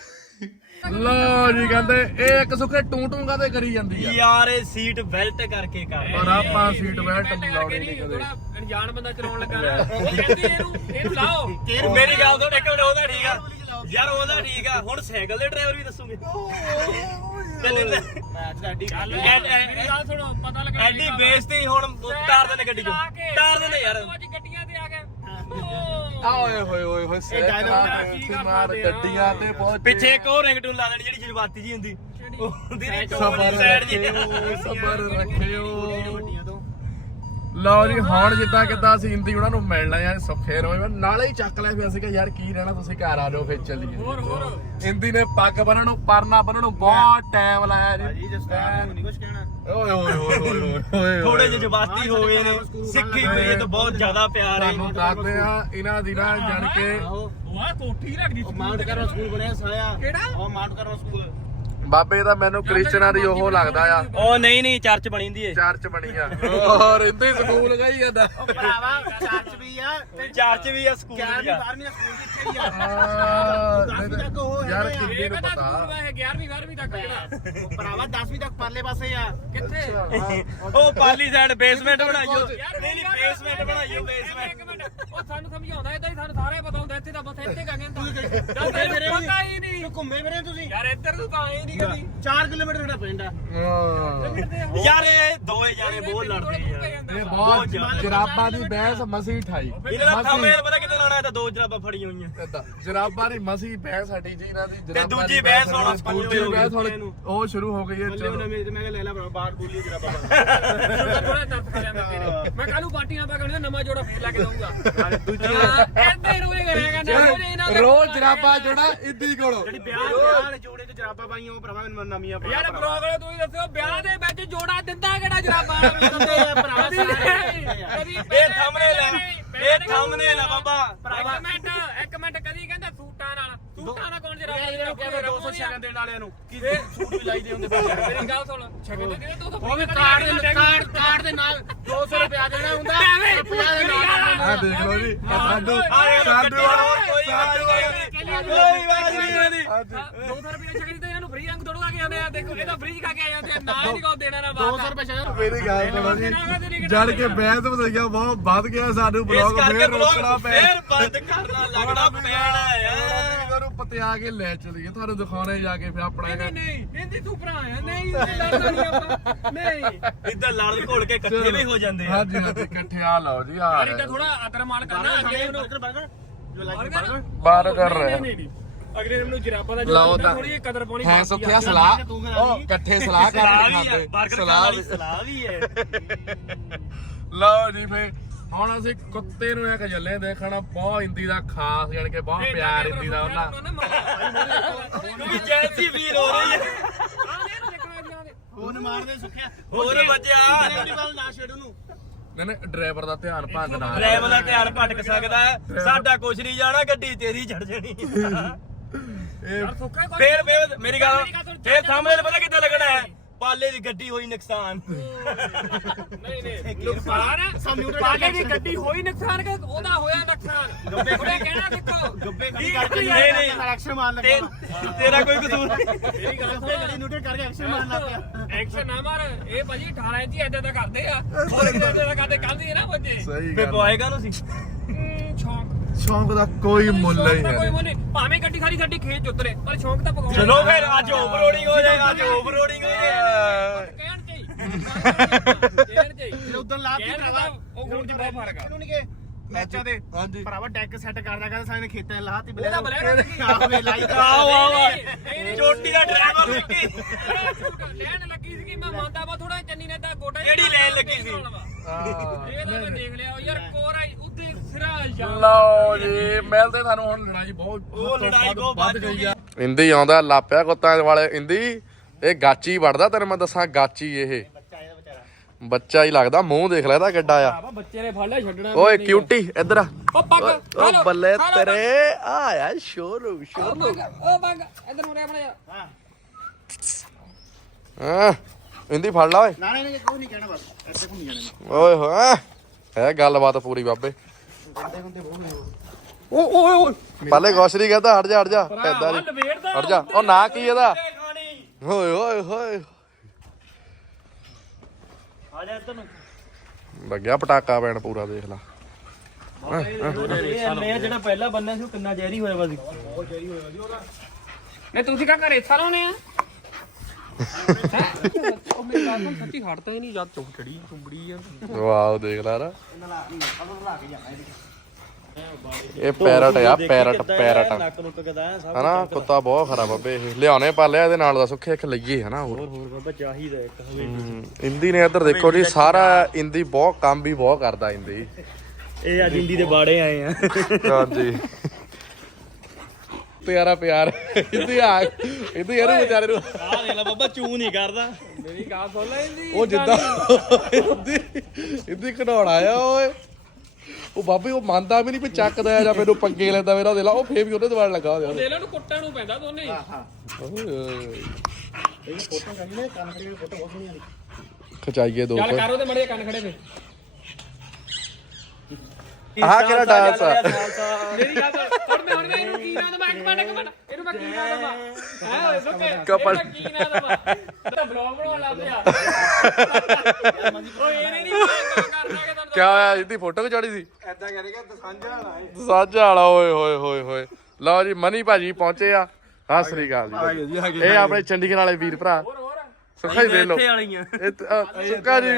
ਲੋ ਜੀ ਕਹਿੰਦੇ ਇਹ ਇੱਕ ਸੁੱਕੇ ਟੂੰ ਟੂੰ ਕਾਤੇ ਕਰੀ ਜਾਂਦੀ ਆ। ਯਾਰ ਇਹ ਸੀਟ ਬੈਲਟ ਕਰਕੇ ਕਰ। ਪਰ ਆਪਾਂ ਸੀਟ ਬੈਲਟ ਲਾਉਣੀ ਨਹੀਂ ਕਦੇ। ਥੋੜਾ ਅਣਜਾਣ ਬੰਦਾ ਚਲਾਉਣ ਲੱਗਾ ਨਾ। ਉਹ ਕਹਿੰਦੀ ਇਹਨੂੰ ਇਹਨੂੰ ਲਾਓ। ਮੇਰੀ ਗੱਲ ਤੋਂ ਇੱਕ ਮਿੰਟ ਉਹਦਾ ਠੀਕ ਆ। ਯਾਰ ਉਹਦਾ ਠੀਕ ਆ। ਹੁਣ ਸਾਈਕਲ ਦੇ ਡਰਾਈਵਰ ਵੀ ਦੱਸੂਗੇ। ਚੱਲ ਸਾਡੀ ਮੇਰੀ ਗੱਲ ਸੁਣੋ ਪਤਾ ਲੱਗਾ ਐਡੀ ਬੇਇੱਜ਼ਤੀ ਹੁਣ ਤਾਰ ਦੇ ਗੱਡੀ ਚੋਂ। ਤਾਰ ਦੇ ਯਾਰ। ਅੱਜ ਗੱਡੀਆਂ ਤੇ ਆ ਗਏ। ਆ ਓਏ ਹੋਏ ਹੋਏ ਹੋਏ ਮਾਰ ਗੱਡੀਆਂ ਤੇ ਬਹੁਤ ਪਿੱਛੇ ਇੱਕ ਹੋਰ ਰਿੰਗਟੂਨ ਲਾ ਦੇਣੀ ਜਿਹੜੀ ਜਜ਼ਬਾਤੀ ਜੀ ਹੁੰਦੀ। ਉਹ ਹੁੰਦੀ ਨੇ ਸਬਰ ਸਾਈਡ ਜੀ ਰੱਖਿਓ ਸਬਰ ਰੱਖਿਓ। ਲਓ ਜੀ ਹੁਣ ਜਿੱਦਾਂ ਕਿਦਾਂ ਅਸੀਂ ਹਿੰਦੀ ਉਹਨਾਂ ਨੂੰ ਮਿਲਣਾ ਯਾਰ ਸੁੱਖੇ ਰੋਏ ਨਾਲੇ ਹੀ ਚੱਕ ਲਿਆ ਅਸੀਂ ਕਿ ਯਾਰ ਕੀ ਰਹਿਣਾ ਤੁਸੀਂ ਘਰ ਆ ਜਾਓ ਫਿਰ ਚੱਲੀਏ। ਹੋਰ ਹੋਰ। ਹਿੰਦੀ ਨੇ ਪੱਗ ਬੰਨਣ ਨੂੰ ਪਰਨਾ ਬੰਨਣ ਨੂੰ ਬਹੁਤ ਟਾਈਮ ਲਾਇਆ ਜੀ। ਜੀ ਜਸਟਾਰ ਨੂੰ ਨਹੀਂ ਕੁਝ ਕਹਿਣਾ। ਓਏ ਓਏ ਓਏ ਓਏ ਓਏ ਓਏ ਥੋੜੇ ਜਿਹੇ ਜਜ਼ਬਾਤੀ ਹੋ ਗਏ ਨੇ। ਸਿੱਖੀ ਪਈ ਤਾਂ ਬਹੁਤ ਜ਼ਿਆਦਾ ਪਿਆਰ ਹੈ। ਤੁਹਾਨੂੰ ਦੱਸਦੇ ਆ ਇਹਨਾਂ ਦੀ ਨਾ ਜਾਣ ਕੇ ਉਹ ਆ ਕੋਠੀ ਲੱਗਦੀ ਮਾਊਂਟ ਸਕੂਲ ਬਣਿਆ ਸਾਲਿਆ। ਕਿਹੜਾ? ਉਹ ਮਾਊਂਟ ਕਰਵਾ ਸਕੂਲ। ਬਾਬੇ ਦਾ ਮੈਨੂੰ ਕ੍ਰਿਸਚਨਾਂ ਦੀ ਉਹ ਲੱਗਦਾ ਆ। ਉਹ ਨਹੀਂ ਨਹੀਂ ਚਰਚ ਬਣੀ ਹੁੰਦੀ ਏ। ਚਰਚ ਬਣੀ ਆ। ਔਰ ਇੰਦੇ ਸਕੂਲ ਗਈ ਜਾਂਦਾ ਭਰਾਵਾ ਚਰਚ ਵੀ ਆ ਤੇ ਚਰਚ ਵੀ ਆ ਸਕੂਲ ਵੀ 11ਵੀਂ ਆ। 12ਵੀਂ ਦਾ ਸਕੂਲ ਕਿੱਥੇ ਹੀ ਆ। ਯਾਰ। ਕਿੰਨੇ ਨੂੰ ਪਤਾ ਪਤਾ ਸਕੂਲ ਹੈ 11ਵੀਂ 12ਵੀਂ ਤੱਕ ਕਿਹੜਾ ਉਹ ਭਰਾਵਾ 10ਵੀਂ ਤੱਕ ਪਰਲੇ ਪਾਸੇ ਆ। ਕਿੱਥੇ? ਉਹ ਪਾਲੀ ਸਾਈਡ ਬੇਸਮੈਂਟ ਬਣਾਈਓ ਯਾਰ ਨਹੀਂ ਨਹੀਂ ਬੇਸਮੈਂਟ ਬਣਾਈਓ ਬੇਸਮੈਂਟ ਇੱਕ ਮਿੰਟ ਉਹ ਸਾਨੂੰ ਸਮਝਾਉਂਦਾ ਇਦਾਂ ਹੀ ਸਾਨੂੰ ਸਾਰੇ ਪਤਾ ਹੁੰਦਾ ਇੱਥੇ ਤਾਂ ਬਸ ਇੱਥੇ ਕਾ ਕਹਿੰਦਾ ਦੱਸ ਤੇਰੇ ਪਤਾ ਹੀ ਨਹੀਂ। ਤੂੰ ਘੁੰਮੇ ਫਿਰੇ ਤੁਸੀਂ? ਯਾਰ ਇੱਧਰ ਨੂੰ ਤਾਂ ਆਏ ਨਹੀਂ ਕਦੀ 4 ਕਿਲੋਮੀਟਰ ਪਿੰਡ ਆ। ਹਾਂ। ਯਾਰ ਇਹ ਦੋਏ ਜਾਣੇ ਬਹੁਤ ਲੜਦੇ ਯਾਰ ਇਹ ਬਹੁਤ ਜਰਾਬਾਂ ਦੀ ਬਹਿਸ ਮਸੀ ਠਾਈ। ਇਹਨਾਂ ਦਾ ਥੰਬਨੇਲ ਪਤਾ ਕਿੱਥੇ ਲਾਉਣਾ ਇਹ ਤਾਂ ਦੋ ਜਰਾਬਾਂ ਫੜੀਆਂ ਹੋਈਆਂ। ਏਦਾਂ ਜਰਾਬਾਂ ਦੀ ਮਸੀ ਬਹਿਸ ਹਟੀ ਜੀ ਇਹਨਾਂ ਦੀ ਜਰਾਬਾਂ ਦੂਜੀ ਦੀ ਬਹਿਸ ਹੁਣ ਹਟੀ, ਪੰਜਵੇਂ ਦੂਜੀ ਹੋ ਗਈ। ਬਹਿਸ ਹੁਣ ਇਹਨੂੰ। ਉਹ ਸ਼ੁਰੂ ਹੋ ਗਈ ਹੈ ਬੱਲੇ ਚਲੋ। ਉਹਨੇ ਮੇਰੇ ਮੈਂ ਕਿਹਾ ਲੈ ਲੈ ਭਰਾ ਬਾਹਰ ਬੋਲੀ ਜਰਾ ਬਾਬਾ ਥੋੜਾ ਦਰਦ ਕਰਿਆ ਮੈਂ ਤੇਰੇ। ਮੈਂ ਕੱਲੂ ਪਾਰਟੀਆਂ ਪਾ ਕੇ ਨਵਾਂ ਜੋੜਾ ਫੇਰ ਲਾ ਕੇ ਦਊਂਗਾ। ਐਦਾਂ ਹੀ ਰੋਏ ਕਰੇਗਾ ਨਾ ਰੋਜ਼ ਜਰਾਬਾਂ ਜੋੜਾ ਇੱਦੀ ਕੋਲੋਂ। ਜਿਹੜੀ ਵਿਆਹ ਵਿਆਹ ਵਾਲੇ ਜੋੜੇ ਤੇ ਜਰਾਬਾਂ ਪਾਈਆਂ ਉਹ ਭਰਾਵਾ ਮੈਨੂੰ ਨਵੀਆਂ ਪਾ ਯਾਰ ਬਰੋਗਰ ਤੁਸੀਂ ਦੱਸੋ ਵਿਆਹ ਦੇ ਵਿੱਚ ਜੋੜਾ ਦਿੰਦਾ ਕਿਹੜਾ ਜਰਾਬਾਂ ਦਿੰਦੇ ਆ ਭਰਾ ਕਦੀ ਸਾਰੇ ਇਹ ਥੰਬਨੇਲ ਆ। ਇਹ ਥੰਬਨੇਲ ਆ ਬਾਬਾ। ਇੱਕ ਮਿੰਟ ਇੱਕ ਮਿੰਟ ਕਦੀ ਕਹਿੰਦਾ ਸੂਟਾਂ ਨਾਲ। ਸੂਟਾਂ ਨਾਲ ਕੌਣ ਜਰਾਬਾਂ ਨੂੰ ਕਿਹਾ 200 ਸ਼ਗਨ ਦੇਣ ਵਾਲਿਆਂ ਨੂੰ। ਕੀ ਸੂਟ ਵੀ ਲਾਈਦੇ ਹੁੰਦੇ ਮੇਰੀ ਗੱਲ ਸੁਣ। ਛਕਦੇ ਦੇ ਤੂੰ ਤਾਂ ਉਹ ਵੀ ਕਾਰਡ ਦੇ ਕਾਰਡ ਕਾਰਡ ਦੇ ਨਾਲ 200 ਰੁਪਿਆ ਦੇਣਾ ਹੁੰਦਾ। ਐਵੇਂ। 50 ਦੇ ਨਾਲ ਆ ਦੇਖ ਲਓ ਜੀ ਸਾਨੂੰ ਹੋਰ ਕੋਈ ਆਵਾਜ਼ ਨਹੀਂ ਕੋਈ ਆਵਾਜ਼ ਨਹੀਂ ਆਉਂਦੀ। ਅੱਜ 200 ਰੁਪਏ ਛਕਦੀ ਤੇ ਕੇ ਆਉਂਦੇ ਆ ਦੇਖੋ ਇਹ ਤਾਂ ਫ੍ਰੀ ਖਾ ਕੇ ਆ ਜਾਂਦੇ ਆ ਨਾ ਹੀ ਕੋ ਦੇਣਾ ਨਾ 200 ਰੁਪਏ ਸ਼ਗਨ ਮੇਰੀ ਗੱਲ ਸੁਣੋ ਜੀ। ਜੜ ਕੇ ਬਹਿਸ ਵਧਈਆ ਬਹੁਤ ਵੱਧ ਗਿਆ ਸਾਨੂੰ ਇਸ ਬਲੌਗ ਕਰਕੇ ਫੇਰ ਰੋਕਣਾ ਬਲੌਗ ਪਿਆ ਫੇਰ ਬੰਦ ਕਰਨਾ ਲੱਗਣਾ ਪੈਣਾ ਆ ਤੁਹਾਨੂੰ ਪਤਿਆ ਕੇ ਲੈ ਚਲੀਏ ਤੁਹਾਨੂੰ ਦਿਖਾਉਣੇ ਜਾ ਕੇ ਫਿਰ ਆਪਣਾ ਨਹੀਂ ਨਹੀਂ ਇਹਦੀ ਤੂੰ ਭਰਾ ਆ ਨਹੀਂ ਇਹ ਲੜਨਾ ਨਹੀਂ ਆਪਾਂ। ਨਹੀਂ। ਇਦਾਂ ਲੜ ਘੋਲ ਕੇ ਇਕੱਠੇ ਵੀ ਹੋ ਜਾਂਦੇ ਆ। ਹਾਂਜੀ ਹਾਂਜੀ ਇਕੱਠੇ ਆ ਲਓ ਜੀ ਆ ਯਾਰ ਇਹਦਾ ਥੋੜਾ ਆਦਰ ਮਾਲ ਕਰਨਾ ਅੱਗੇ ਇਹਨੂੰ। ਬਰਗਰ ਬਰਗਰ ਕਰ ਰਹੇ ਨਹੀਂ ਨਹੀਂ। ਅਗਲੇ ਇਹਨੂੰ ਜਰਾਬਾਂ ਦਾ ਲਓ ਤਾਂ ਥੋੜੀ ਕਦਰ ਪਾਉਣੀ ਹੈ ਬਾਕੀ ਆ। ਸੁੱਖਿਆ ਸਲਾਹ। ਉਹ ਇਕੱਠੇ ਸਲਾਹ ਸਲਾਹ ਕਰਕੇ ਵੀ ਆ ਖਾਂਦੇ ਬਰਗਰ ਖਾਣ ਸਲਾਹ ਵਾਲੀ ਵੀ। ਸਲਾਹ ਵੀ ਹੈ ਲਓ ਜੀ ਫੇ ਹੁਣ ਅਸੀਂ ਕੁੱਤੇ ਨੂੰ ਇੱਕ ਜੱਲੇ ਦੇਖਣਾ ਬਹੁਤ ਹਿੰਦੀ ਦਾ ਖਾਸ ਜਾਨ ਕੇ ਬਹੁਤ ਪਿਆਰ ਹਿੰਦੀ ਦਾ ਉਹਨਾਂ ਕਿਉਂਕਿ ਜੈਸੀ ਵੀਰ ਹੋ ਰਹੀ ਹੈ। ਫੋਨ ਮਾਰਦੇ ਸੁੱਖਿਆ। ਹੋਰ ਬੱਜਿਆ ਡਿਲੀਵਰੀ ਵਾਲ ਨਾ ਛੇੜ ਉਹਨੂੰ। ਨਹੀਂ ਨਹੀਂ ਡਰਾਈਵਰ ਦਾ ਧਿਆਨ ਭੰਗ ਨਾ ਡਰਾਈਵਰ ਦਾ ਧਿਆਨ ਭਟਕ ਸਕਦਾ। ਹੈ ਸਾਡਾ ਕੁਛ ਨਹੀਂ ਜਾਣਾ ਗੱਡੀ ਤੇਰੀ ਚੜ ਜਾਣੀ। ਫੇਰ ਫੇਰ ਮੇਰੀ ਗੱਲ ਫੇਰ ਸਾਹਮਣੇ ਪਤਾ ਕਿੱਦਾਂ ਲੱਗਣਾ ਹੈ? ਪਾਲੇ ਦੀ ਗੱਡੀ ਹੋਈ ਨੁਕਸਾਨ। ਨਹੀਂ ਨਹੀਂ ਨੁਕਸਾਨ ਪਾਲੇ ਦੀ ਗੱਡੀ ਹੋਈ ਨੁਕਸਾਨ ਕਿ ਉਹਦਾ ਹੋਇਆ ਨੁਕਸਾਨ? ਉਹਨੇ ਕਹਿਣਾ ਦੇਖੋ। ਗੱਬੇ ਨਹੀਂ ਨਹੀਂ ਐਕਸ਼ਨ ਮਾਰਨ ਤੇ ਲੱਗਾ। ਤੇਰਾ ਕੋਈ ਕਸੂਰ ਨਹੀਂ। ਮੇਰੀ ਗੱਲ ਗੱਬੇ ਗੱਡੀ ਨਿਊਟਰਲ ਕਰਕੇ ਐਕਸ਼ਨ ਮਾਰਨ ਲੱਗ ਪਿਆ। ਐਕਸ਼ਨ ਨਾ ਮਾਰ। ਇਹ ਭਾਜੀ 18 ਇੰਚੀ ਐਦਾਂ ਦਾ ਕਰਦੇ ਆ। ਹੋਰ ਕਿਤੇ ਐਦਾਂ ਦਾ ਕਰਦੇ ਕੱਲ੍ਹ ਨਾ ਬੱਜੇ ਸਹੀ ਫੇ ਗੱਲ ਪਵਾਏਗਾ ਨੂੰ ਸੀ। ਸ਼ੌਂਕ ਦਾ ਕੋਈ ਮੁੱਲ ਨਹੀਂ ਕੋਈ ਹੈ ਮੁੱਲ ਨਹੀਂ। ਭਾਵੇਂ ਗੱਡੀ ਸਾਰੀ ਸਾਡੀ ਖੇਤ ਉਤਰੇ ਪਰ ਸ਼ੌਂਕ ਤਾਂ ਪਕਾਉਣਾ ਚਲੋ ਫਿਰ ਅੱਜ ਓਵਰਲੋਡਿੰਗ ਹੋ ਜਾਏਗਾ ਅੱਜ ਓਵਰਲੋਡਿੰਗ ਹੋ ਜਾਏਗਾ ਕਹਿਣ ਚਾਹੀ ਕਹਿਣ ਚਾਹੀ ਉਦੋਂ ਲਾ ਕੇ ਭਰਾਵਾ ਉਹ ਹੁਣ ਚ ਬਹੁਤ ਫ਼ਰਕ ਆ ਨਹੀਂ ਗਏ ਮੈਚਾਂ ਦੇ। ਹਾਂਜੀ। ਭਰਾਵਾ ਡੈਕ ਸੈੱਟ ਕਰਦਾ ਕਰਦਾ ਸਾਰੇ ਨੇ ਖੇਤਾਂ 'ਚ ਲਾਤੀ ਉਹਦਾ ਬਲੈਰੋ ਲੱਗੀ। ਆਵੇ ਲਾਈ ਆਓ ਆਓ ਨਹੀਂ, ਨਹੀਂ। ਚੋਟੀ ਦਾ ਡਰਾਈਵਰ ਲੱਗੀ ਲੈਣ ਲੱਗੀ ਸੀ ਮੈਂ ਮੰਨਦਾ ਵਾ ਥੋੜਾ ਚੰਨੀ ਨੇ ਤਾਂ ਗੋਟਾ ਕਿਹੜੀ ਲੈਣ ਲੱਗੀ ਸੀ? ਇਹ ਤਾਂ ਮੈਂ ਦੇਖ ਲਿਆ ਯਾਰ ਕੋਰਾ ਹੀ ਉੱਤੇ ਸਿਰਾ ਜਾ ਲਓ ਜੀ ਮਿਲਦੇ ਤੁਹਾਨੂੰ ਹੁਣ ਲੜਾਈ ਬਹੁਤ ਉਹ ਲੜਾਈ ਬਹੁਤ ਵੱਧ ਗਈ ਆ। ਇੰਦੀ ਆਉਂਦਾ ਲਾਪਿਆ ਕੁੱਤਾਂ ਵਾਲੇ। ਇੰਦੀ ਇਹ ਗਾਚੀ ਵੜਦਾ ਤੈਨੂੰ ਮੈਂ ਦੱਸਾਂ ਗਾਚੀ ਇਹ। ਬੱਚਾ ਹੀ ਲੱਗਦਾ ਮੂੰਹ ਦੇਖ ਲੈ ਇਹਦਾ ਕਿੱਡਾ ਆ। ਬਾਬਾ ਬੱਚੇ ਨੇ ਫੜ ਲਿਆ ਛੱਡਣਾ ਓਏ ਕਿਊਟੀ ਇੱਧਰ ਆ। ਉਹ ਪੱਗ ਓ ਬੱਲੇ ਤੇਰੇ ਆ ਯਾਰ ਸ਼ੋਰੂ ਸ਼ੋਰੂ ਉਹ ਪੱਗ ਇਧਰ ਮੁੜਿਆ ਆਪਣਾ। ਯਾਰ ਹਾਂ ਇੰਦੀ ਫੜ ਲਾ ਓਏ। ਨਾ ਨਾ ਇਹ ਕੋਈ ਨਹੀਂ ਕਹਿਣਾ ਬਸ ਐਸੇ ਘੁੰਮੀ ਜਾਣੇ। ਓਏ ਹੋਏ ਹੈ ਗੱਲਬਾਤ ਪੂਰੀ ਬਾਬੇ। ਓ ਓਏ ਓਏ ਪਹਿਲੇ ਗੋਸ਼ਰੀ ਕਹਿੰਦਾ ਹਟ ਜਾ ਹਟ ਜਾ ਪੈਦਾ ਜੀ ਲਵੇੜਦਾ ਹਟ ਜਾ। ਉਹ ਨਾਂ ਕੀ ਇਹਦਾ? ਓਏ ਓਏ ਹੋਏ ਆ ਜਾ ਇੱਧਰ ਨੂੰ। ਲੱਗਿਆ ਪਟਾਕਾ ਪੈਣ ਪੂਰਾ ਦੇਖ ਲਾ। ਮੈਂ ਜਿਹੜਾ ਪਹਿਲਾ ਬੰਨਾ ਸੀ ਉਹ ਕਿੰਨਾ ਜ਼ਹਿਰੀ ਹੋਇਆ ਵਾ ਸੀ ਨੇ ਤੁਸੀਂ ਕਾ ਘਰੇ ਸਾਲੋਨੇ ਆ। ਉਹ ਮੇਰੀ ਗੱਲ ਸੁਣ ਸੱਚੀ ਹਟਦਾ ਹੀ ਨਹੀਂ ਜਦ ਚੁੱਪ ਚੜੀ ਚੁੰਬੜੀ ਆ ਵਾਓ ਦੇਖ ਲੈ ਰਾ ਇਹ ਪੈਰਟ ਆ ਪੈਰਟ ਪੈਰਟ ਨੱਕ ਨੁੱਕ ਕਦਾ ਸਭ ਹਨਾ ਕੁੱਤਾ ਬਹੁਤ ਖਰਾਬ ਬਾਬੇ ਇਹ। ਲਿਆਉਣੇ ਪਾਲਿਆ ਇਹਦੇ ਨਾਲ ਦਾ ਸੁੱਖੇ ਇੱਕ ਲਈਏ ਹਨਾ ਹੋਰ। ਹੋਰ ਬਾਬਾ ਚਾਹੀਦਾ ਇੱਕ ਹਵੇ ਹਮ, ਇੰਦੀ ਨੇ ਇੱਧਰ ਦੇਖੋ ਜੀ ਸਾਰਾ ਇੰਦੀ ਬਹੁਤ ਕੰਮ ਵੀ ਬਹੁਤ ਕਰਦਾ ਇੰਦੀ। ਇਹ ਅੱਜ ਇੰਦੀ ਦੇ ਬਾੜੇ ਆਏ ਆ। ਹਾਂਜੀ। ਪਿਆਰਾ ਪਿਆਰ। ਇੰਦੀ ਆ ਇੰਦੀ ਯਾਰ ਵਿਚਾਰੇ ਨੂੰ ਆ ਦੇਖ ਲੈ ਬਾਬਾ ਚੂ ਨਹੀਂ ਕਰਦਾ। ਮੇਰੀ ਗੱਲ ਸੁਣ ਲੈ ਇਹਦੀ ਉਹ ਜਿੱਦਾਂ ਇੰਦੀ ਇੰਦੀ ਘਡਾਉਣ ਆਇਆ ਓਏ। ਉਹ ਬਾਬੇ ਉਹ ਮੰਨਦਾ ਵੀ ਨਹੀਂ ਵੀ ਚੱਕਦਾ ਆ ਜਾਂ ਮੈਨੂੰ ਪੰਗੇ ਲੈਂਦਾ ਮੇਰਾ ਦੇ ਲਾ ਉਹ ਫੇਰ ਵੀ ਉਹਦੇ ਦੁਆਲੇ ਲੱਗਾ ਹੋਇਆ। ਦੇ ਲੈ ਨੂੰ ਕੁੱਟਾਂ ਨੂੰ ਪੈਂਦਾ ਦੋਨੇ ਹੀ। ਇਹ ਫੋਟੋ ਕਰਨੀ ਨੇ ਕੰਨ ਕਰੀ ਫੋਟੋ ਬਹੁਤ ਸੋਹਣੀ ਖਚਾਈਏ ਦੋ ਚੱਲ ਕਰ ਉਹਦੇ ਮੜੇ ਕੰਨ ਖੜੇ ਫੇ ਆਹ ਕਿਹੜਾ ਡਾਂਸ ਆ? ਮੇਰੀ ਗੱਲ ਸੁਣ ਹੁਣ ਮੈਂ ਹੁਣ ਮੈਂ ਇਹਨੂੰ ਕੀ ਨਾਂ ਦਵਾਂ? ਇੱਕ ਮਿੰਟ ਇੱਕ ਮਿੰਟ। ਇਹਨੂੰ ਮੈਂ ਕੀ ਨਾਂ ਦਵਾਂ? ਹੈ ਕਪਲ। ਇਹਨੂੰ ਮੈਂ ਕੀ ਨਾਂ ਦਵਾਂ? ਤਾਂ ਬਲੌਗ ਬਣਾਉਣ ਲੱਗ ਪਿਆ। ਓਏ ਇਹ ਨਹੀਂ ਨਹੀਂ ਕਰਦਾ ਕਿ ਤੁਹਾਨੂੰ ਕਿਆ ਹੋਇਆ? ਇਹਦੀ ਫੋਟੋ ਖਿਚਾੜੀ ਸੀ? ਐਦਾਂ ਕਰੇਗਾ ਤੇ ਸਾਂਝਾ ਵਾਲਾ ਸਾਂਝਾ ਵਾਲਾ ਓਏ ਹੋਏ ਹੋਏ ਹੋਏ। ਲਓ ਜੀ ਮਨੀ ਭਾਜੀ ਪਹੁੰਚੇ ਆ। ਸਤਿ ਸ੍ਰੀ ਅਕਾਲ ਜੀ। ਇਹ ਆਪਣੇ ਚੰਡੀਗੜ੍ਹ ਵਾਲੇ ਵੀਰ ਭਰਾ। ਸੁੱਖਾ ਹੀ ਦੇ ਇੱਥੇ ਵਾਲੀਆਂ। ਇਹ ਤ- ਅ, ਸੁੱਕਾ ਜੀ।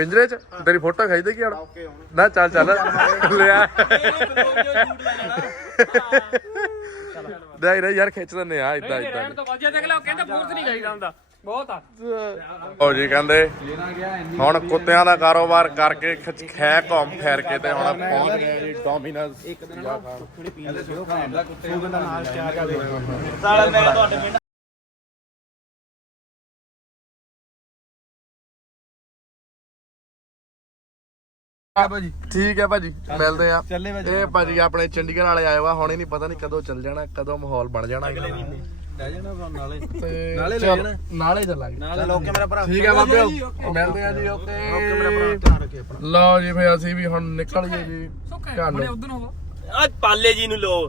ਪਿੰਜਰੇ ਚ? ਤੇਰੀ ਫੋਟੋ ਖਾਈ ਦੇ ਕੀ ਹਣ? ਨਾ ਚੱਲ ਚੱਲ। ਲਿਆ ਨਹੀਂ ਨਹੀਂ ਯਾਰ ਖਿੱਚ ਦਿੰਦੇ ਆ ਇਦਾਂ ਇਦਾਂ ਰਹਿਣ ਤੋਂ ਵਧੀਆ ਦੇਖ ਲਓ ਕਹਿੰਦਾ ਫੋਰਸ ਨਹੀਂ ਚਾਹੀਦਾ ਹੁੰਦਾ। ਬਹੁਤ ਆ। ਉਹ ਜੀ ਕਹਿੰਦੇ ਹੁਣ ਕੁੱਤਿਆਂ ਦਾ ਕਾਰੋਬਾਰ ਕਰਕੇ ਖਿੱਚ ਖੈ ਘੁੰਮ ਫੇਰ ਕੇ ਤੇ ਹੁਣ ਪਹੁੰਚ ਗਏ ਜੀ ਡੋਮਿਨੋਜ਼ ਇੱਕ ਦਿਨ ਨਾਲ ਚਾਹ ਕਾ ਸਾਲਾ ਮੈਂ ਤੁਹਾਡੇ ਪਿੰਡ ਠੀਕ ਹੈ ਭਾਜੀ ਮਿਲਦੇ ਆ ਇਹ ਭਾਜੀ ਆਪਣੇ ਚੰਡੀਗੜ੍ਹ ਵਾਲੇ ਆਏ ਵਾ ਹੁਣੇ ਨਹੀਂ ਪਤਾ ਨਹੀਂ ਕਦੋਂ ਚੱਲ ਜਾਣਾ ਕਦੋਂ ਮਾਹੌਲ ਬਣ ਜਾਣਾ ਅਗਲੇ ਮਹੀਨੇ। ਲੈ ਜਾਣਾ ਨਾਲੇ। ਨਾਲੇ ਲੈ ਜਾਣਾ। ਨਾਲੇ ਚੱਲਾਂਗੇ। ਚਲ ਓਕੇ ਮੇਰਾ ਭਰਾ। ਠੀਕ ਹੈ ਬਾਬੇ ਮਿਲਦੇ ਆ ਜੀ ਓਕੇ। ਓਕੇ ਮੇਰਾ ਭਰਾ ਧਿਆਨ ਰੱਖੇ ਆਪਣਾ। ਲਓ ਜੀ ਫੇ ਅਸੀਂ ਵੀ ਹੁਣ ਨਿਕਲ ਗਏ ਜੀ। ਘਰ ਨੂੰ। ਉਧਰ ਹੋਵੋ। ਅੱਜ ਪਾਲੇ ਜੀ ਨੂੰ ਲੋ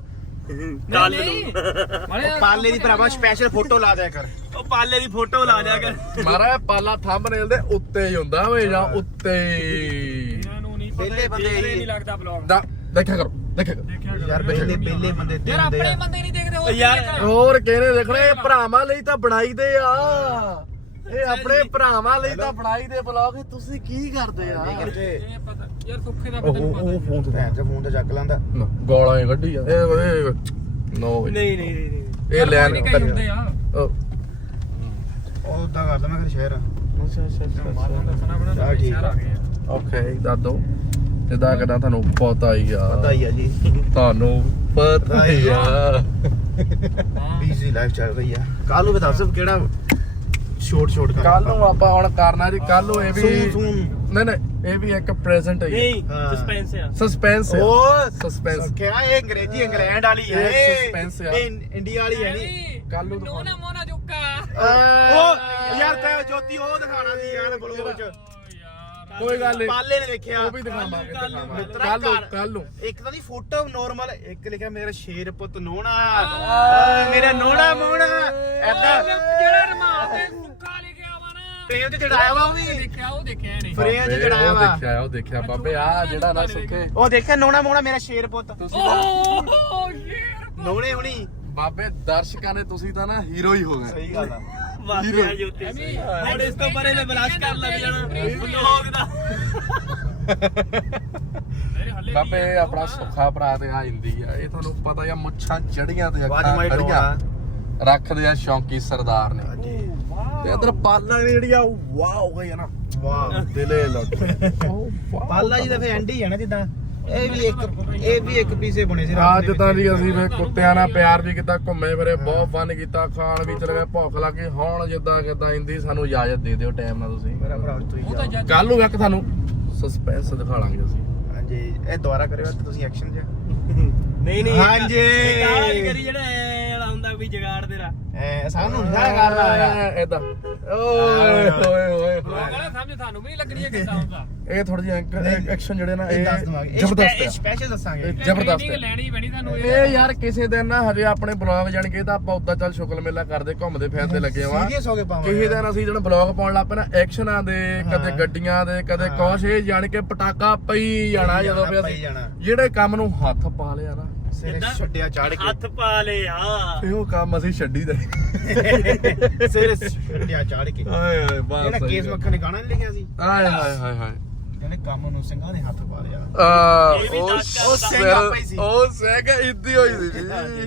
ਕੱਲ ਨੂੰ ਪਾਲੇ ਦੀ ਭਰਾਵਾ ਸਪੈਸ਼ਲ ਫੋਟੋ ਲਾ ਦਿਆ ਕਰ। ਉਹ ਪਾਲੇ ਦੀ ਫੋਟੋ ਲਾ ਦਿਆ ਕਰ। ਮਾਰਾ ਪਾਲਾ ਥੰਬਨੇਲ ਦੇ ਉੱਤੇ ਹੀ ਹੁੰਦਾ ਵੇ ਜਾਂ ਉੱਤੇ ਨਹੀਂ ਪਤਾ ਵਿਹਲੇ ਬੰਦੇ ਦੇਖਦੇ ਹੀ- ਨਹੀਂ ਲੱਗਦਾ ਬਲੌਗ ਦਾ ਦੇਖਿਆ ਕਰੋ ਦੇਖਿਆ ਕਰੋ। ਯਾਰ ਪਹਿਲੇ ਪਹਿਲੇ ਬੰਦੇ ਯਾਰ ਆਪਣੇ ਬੰਦੇ ਨਹੀਂ ਦੇਖਦੇ ਉਹ ਯਾਰ, ਕੀ ਹੋਰ ਕਿਹਨੇ ਦੇਖਣੇ? ਇਹ ਭਰਾਵਾਂ ਲਈ ਤਾਂ ਬਣਾਈਦੇ ਆ। ਇਹ ਆਪਣੇ ਭਰਾਵਾਂ ਲਈ ਤਾਂ ਬਣਾਈ ਦੇ ਬਲੌਗ ਤੁਸੀਂ ਕੀ ਕਰਦੇ ਆ? ਇਹ ਪਤਾ ਯਾਰ ਸੁੱਖੇ ਦਾ ਪਤਾ ਨਹੀਂ ਪਤਾ। ਫੋਨ ਤੇ ਭੈਣ ਚ ਫੋਨ ਤੇ ਚੱਕ ਲੈਂਦਾ। ਗੋਲਾਂ ਹੀ ਕੱਢੀ ਆ ਇਹ ਇਹ ਨੋ ਨਹੀਂ ਨਹੀਂ ਨਹੀਂ ਨਹੀਂ। ਇਹ ਲੈਣ ਨਹੀਂ ਕਹੀ ਹੁੰਦੇ ਆ। ਉਹ, ਉਹ ਉਦਾਂ ਕਰਦਾ ਮੈਂ ਫਿਰ ਸ਼ਹਿਰ ਮਾਰਨ ਦੱਸਣਾ ਬਣਾ ਚੱਲ ਠੀਕ ਸ਼ਹਿਰ ਆ। ਆ ਗਏ ਆ। ਓਕੇ ਦਾਦੋ। ਜਿੱਦਾਂ ਕਿਦਾਂ ਤੁਹਾਨੂੰ ਪਤਾ ਹੀ ਆ। ਪਤਾ ਹੀ ਆ ਜੀ। ਤੁਹਾਨੂੰ ਪਤਾ ਹੀ ਆ। ਬੀਜ਼ੀ ਲਾਈਫ ਚੱਲ ਰਹੀ ਆ। ਕੱਲ ਨੂੰ ਦੱਸ ਕਿਹੜਾ ਸ਼ੋਰਟ ਸ਼ੋਰਟ ਕਰ ਕੱਲ ਨੂੰ ਆਪਾਂ ਹੁਣ ਕਰਨਾ ਜੀ ਕੱਲ ਨੂੰ ਇਹ ਵੀ ਨਹੀਂ ਨਹੀਂ ਇਹ ਵੀ ਇੱਕ ਪ੍ਰੈਜ਼ੈਂਟ ਹੈ। ਨਹੀਂ ਹਾਂ। ਸਸਪੈਂਸ ਆ। ਸਸਪੈਂਸ ਹੈ ਉਹ ਸਸਪੈਂਸ ਕਿਹਾ ਇਹ ਅੰਗਰੇਜ਼ੀ ਇੰਗਲੈਂਡ ਵਾਲੀ ਹੈ। ਇਹ suspense ਆ। ਇੰਡੀਆ ਵਾਲੀ ਹੈ ਨਹੀਂ ਕੱਲ ਨੂੰ ਨੋਨਾ ਮੋਨਾ ਜੁੱਕਾ। ਉਹ ਜੁੱਤੀ ਉਹ ਦਿਖਾਣਾ ਸੀ ਯਾਰ ਬਲੌਗ ਚ। ਕੋਈ ਗੱਲ ਨਹੀਂ ਪਾਲੇ ਨੇ ਦੇਖਿਆ। ਉਹ ਵੀ ਦਿਖਾਵਾਂਗੇ ਕੱਲ ਨੂੰ। ਕੱਲ ਨੂੰ ਇੱਕ ਤਾਂ ਦੀ ਫੋਟੋ ਨਾਰਮਲ ਇੱਕ ਲਿਖਿਆ ਮੇਰਾ ਸ਼ੇਰ ਪੁੱਤ ਨੋਣਾ। ਮੇਰਾ ਨੋਣਾ ਮੋਣਾ। ਐਦਾਂ ਜਿਹੜਾ ਰਮਾਲ ਤੇ ਕੁੱਕਾ ਲੈ ਕੇ ਆਵਾ ਨਾ। ਟ੍ਰੇਨ ਤੇ ਚੜਾਇਆ ਵਾ ਉਹ ਵੀ। ਦੇਖਿਆ ਉਹ ਦੇਖਿਆ ਨਹੀਂ। ਫਰੇਮ ਬਾਬੇ, ਚੜਾਇਆ ਉਹ ਵਾ। ਦੇਖਿਆ ਉਹ ਦੇਖਿਆ। ਬਾਬੇ ਆ ਜਿਹੜਾ ਨਾ ਸੁੱਕੇ। ਉਹ ਦੇਖਿਆ ਨੋਣਾ ਮੋਣਾ ਮੇਰਾ ਸ਼ੇਰ ਪੁੱਤ। ਨੋਣੇ ਹੁਣੀ। ਬਾਬੇ ਦਰਸ਼ਕਾਂ ਨੇ ਤੁਸੀਂ ਤਾਂ ਨਾ ਹੀਰੋ ਹੀ ਹੋ ਗਏ। ਸਹੀ ਗੱਲ ਆ। ਵਾਸਿਆ ਜੋਤੀ ਹੁਣ ਇਸ ਤੋਂ ਪਰੇ ਨੇ ਬਲਾਸ਼ ਕਰ ਲੱਗ ਜਾਣਾ। ਬਲੌਗ ਦਾ। ਮੇਰੇ ਹੱਲੇ ਬਾਬੇ ਆਪਣਾ ਸੁੱਖਾ ਭਰਾ ਤੇ ਆ ਜਾਂਦੀ ਆ। ਇਹ ਤੁਹਾਨੂੰ ਪਤਾ ਆ ਮੁੱਛਾਂ ਚੜੀਆਂ ਤੇ ਅੱਖਾਂ ਖੜੀਆਂ। ਰੱਖਦੇ ਆ ਸ਼ੌਂਕੀ ਸਰਦਾਰ ਨੇ। ਤੇ ਇਧਰ ਪਾਲਾਂ ਨੇ ਜਿਹੜੀ ਆ ਵਾਹ ਹੋ ਗਈ ਆ ਨਾ। ਵਾਹ ਦਿਲੇ ਲੱਗ ਪਾਲਾ ਜੀ ਦਾ ਫੇ ਐਂਡੀ ਹੈ ਨਾ ਜਿੱਦਾਂ। ਇਹ ਵੀ ਇੱਕ ਇਹ ਵੀ ਇੱਕ ਪੀਸੇ ਬਣੇ ਸੀ ਰਾਤ ਅੱਜ ਦੇ ਤਾਂ ਵਿੱਚ। ਜੀ ਅਸੀਂ ਵੇ ਕੁੱਤਿਆਂ ਨਾਲ ਪਿਆਰ ਵੀ ਕੀਤਾ ਘੁੰਮੇ ਫਿਰੇ ਬਹੁਤ ਫਨ ਕੀਤਾ ਖਾਣ ਵੀ ਚਲੇ ਗਏ ਭੁੱਖ ਲੱਗੀ ਹੁਣ ਜਿੱਦਾਂ ਕਿਦਾਂ ਇੰਦੀ ਸਾਨੂੰ ਇਜਾਜ਼ਤ ਦੇ ਦਿਓ ਟਾਈਮ ਨਾਲ ਤੁਸੀਂ ਮੇਰਾ ਭਰਾ ਤਾਂ ਜਾਓ। ਜੱਜ ਕੱਲ ਨੂੰ ਇੱਕ ਤੁਹਾਨੂੰ ਸਸਪੈਂਸ ਦਿਖਾ ਲਾਂਗੇ ਅਸੀਂ ਹਾਂਜੀ ਇਹ ਦੁਬਾਰਾ ਕਰਿਓ ਤੇ ਤੁਸੀਂ ਐਕਸ਼ਨ ਚ ਨਹੀਂ ਨਹੀਂ ਹਾਂਜੀ। ਇਹ ਕਾਲਾ ਵੀ ਕਰੀ ਜਿਹੜਾ ਐ ਵਾਲਾ ਹੁੰਦਾ ਕੋਈ ਜਗਾੜ ਤੇਰਾ। ਐ ਸਾਨੂੰ ਨਾ ਕਰਨਾ ਆਇਆ ਇਦਾਂ ਓਏ ਓਏ ਓਏ ਲੋਕ ਵਾਲਾ ਸਮਝ ਤੁਹਾਨੂੰ ਵੀ ਨਹੀਂ ਲੱਗਣੀ ਇਹ ਕਿੱਦਾਂ ਹੁੰਦਾ ਇਹ ਥੋੜੀ ਜਿਹੀ ਐਕਸ਼ਨ ਜਿਹੜੇ ਨਾ ਇਹ ਇਹ ਦੱਸ ਦਵਾਂਗੇ ਇਹ ਜ਼ਬਰਦਸਤ ਆ। ਸਪੈਸ਼ਲ ਦੱਸਾਂਗੇ। ਇਹ ਜ਼ਬਰਦਸਤ Training ਹੈ। ਲੈਣੀ ਪੈਣੀ ਤੁਹਾਨੂੰ ਇਹ। ਯਾਰ ਕਿਸੇ ਦਿਨ ਨਾ ਹਜੇ ਆਪਣੇ ਬਲੌਗ ਜਾਣ ਕੇ ਤਾਂ ਆਪਾਂ ਉਦਾਂ ਚੱਲ ਸ਼ੁਕਲ ਮੇਲਾ ਕਰਦੇ ਘੁੰਮਦੇ ਫਿਰਦੇ ਲੱਗੇ ਵਾ ਸੀਰੀਅਸ ਹੋ ਕੇ ਪਾਵਾਂਗੇ। ਕਿਸੇ ਦਿਨ ਅਸੀਂ ਜਿਹੜਾ ਬਲੌਗ ਪਾਉਣ ਲੱਗ ਨਾ ਐਕਸ਼ਨਾਂ ਦੇ ਕਦੇ ਗੱਡੀਆਂ ਦੇ ਕਦੇ। ਕੁਛ ਇਹ ਜਾਣ ਕੇ ਪਟਾਕਾ ਪਈ ਜਾਣਾ ਜਦੋਂ ਵੀ ਪਈ ਅਸੀਂ ਜਾਣਾ। ਜਿਹੜੇ ਕੰਮ ਨੂੰ ਹੱਥ ਪਾ ਲਿਆ ਨਾ ਸਿਰੇ ਜਿੱਦਾਂ ਛੱਡਿਆ ਚੜ ਕੇ। ਹੱਥ ਪਾ ਲੇ ਆ ਇਹ ਕੰਮ ਅਸੀਂ ਛੱਡੀ ਦੇ। ਸਿਰੇ ਛੱਡਿਆ ਚੜ ਕੇ। ਆਏ ਆਏ ਬਸ ਸਹੀ ਕੇਸ। ਮੱਖਣ ਨੇ ਗਾਣਾ ਨੀ ਲਿਖਿਆ ਸੀ। ਆਏ ਹਾਏ ਹਾਏ ਹਾਏ ਕਹਿੰਦੇ ਕੰਮ ਨੂੰ ਸਿੰਘਾਂ ਨੇ ਹੱਥ ਪਾ ਲਿਆ। ਆ ਇਹ ਵੀ ਉਹ ਦੱਸ ਕਰ ਉਹ। ਸਿੰਘ ਆਪੇ ਸੀ। ਉਹ ਸਿੰਘ ਇੱਦੀ ਹੋਈ ਸੀ।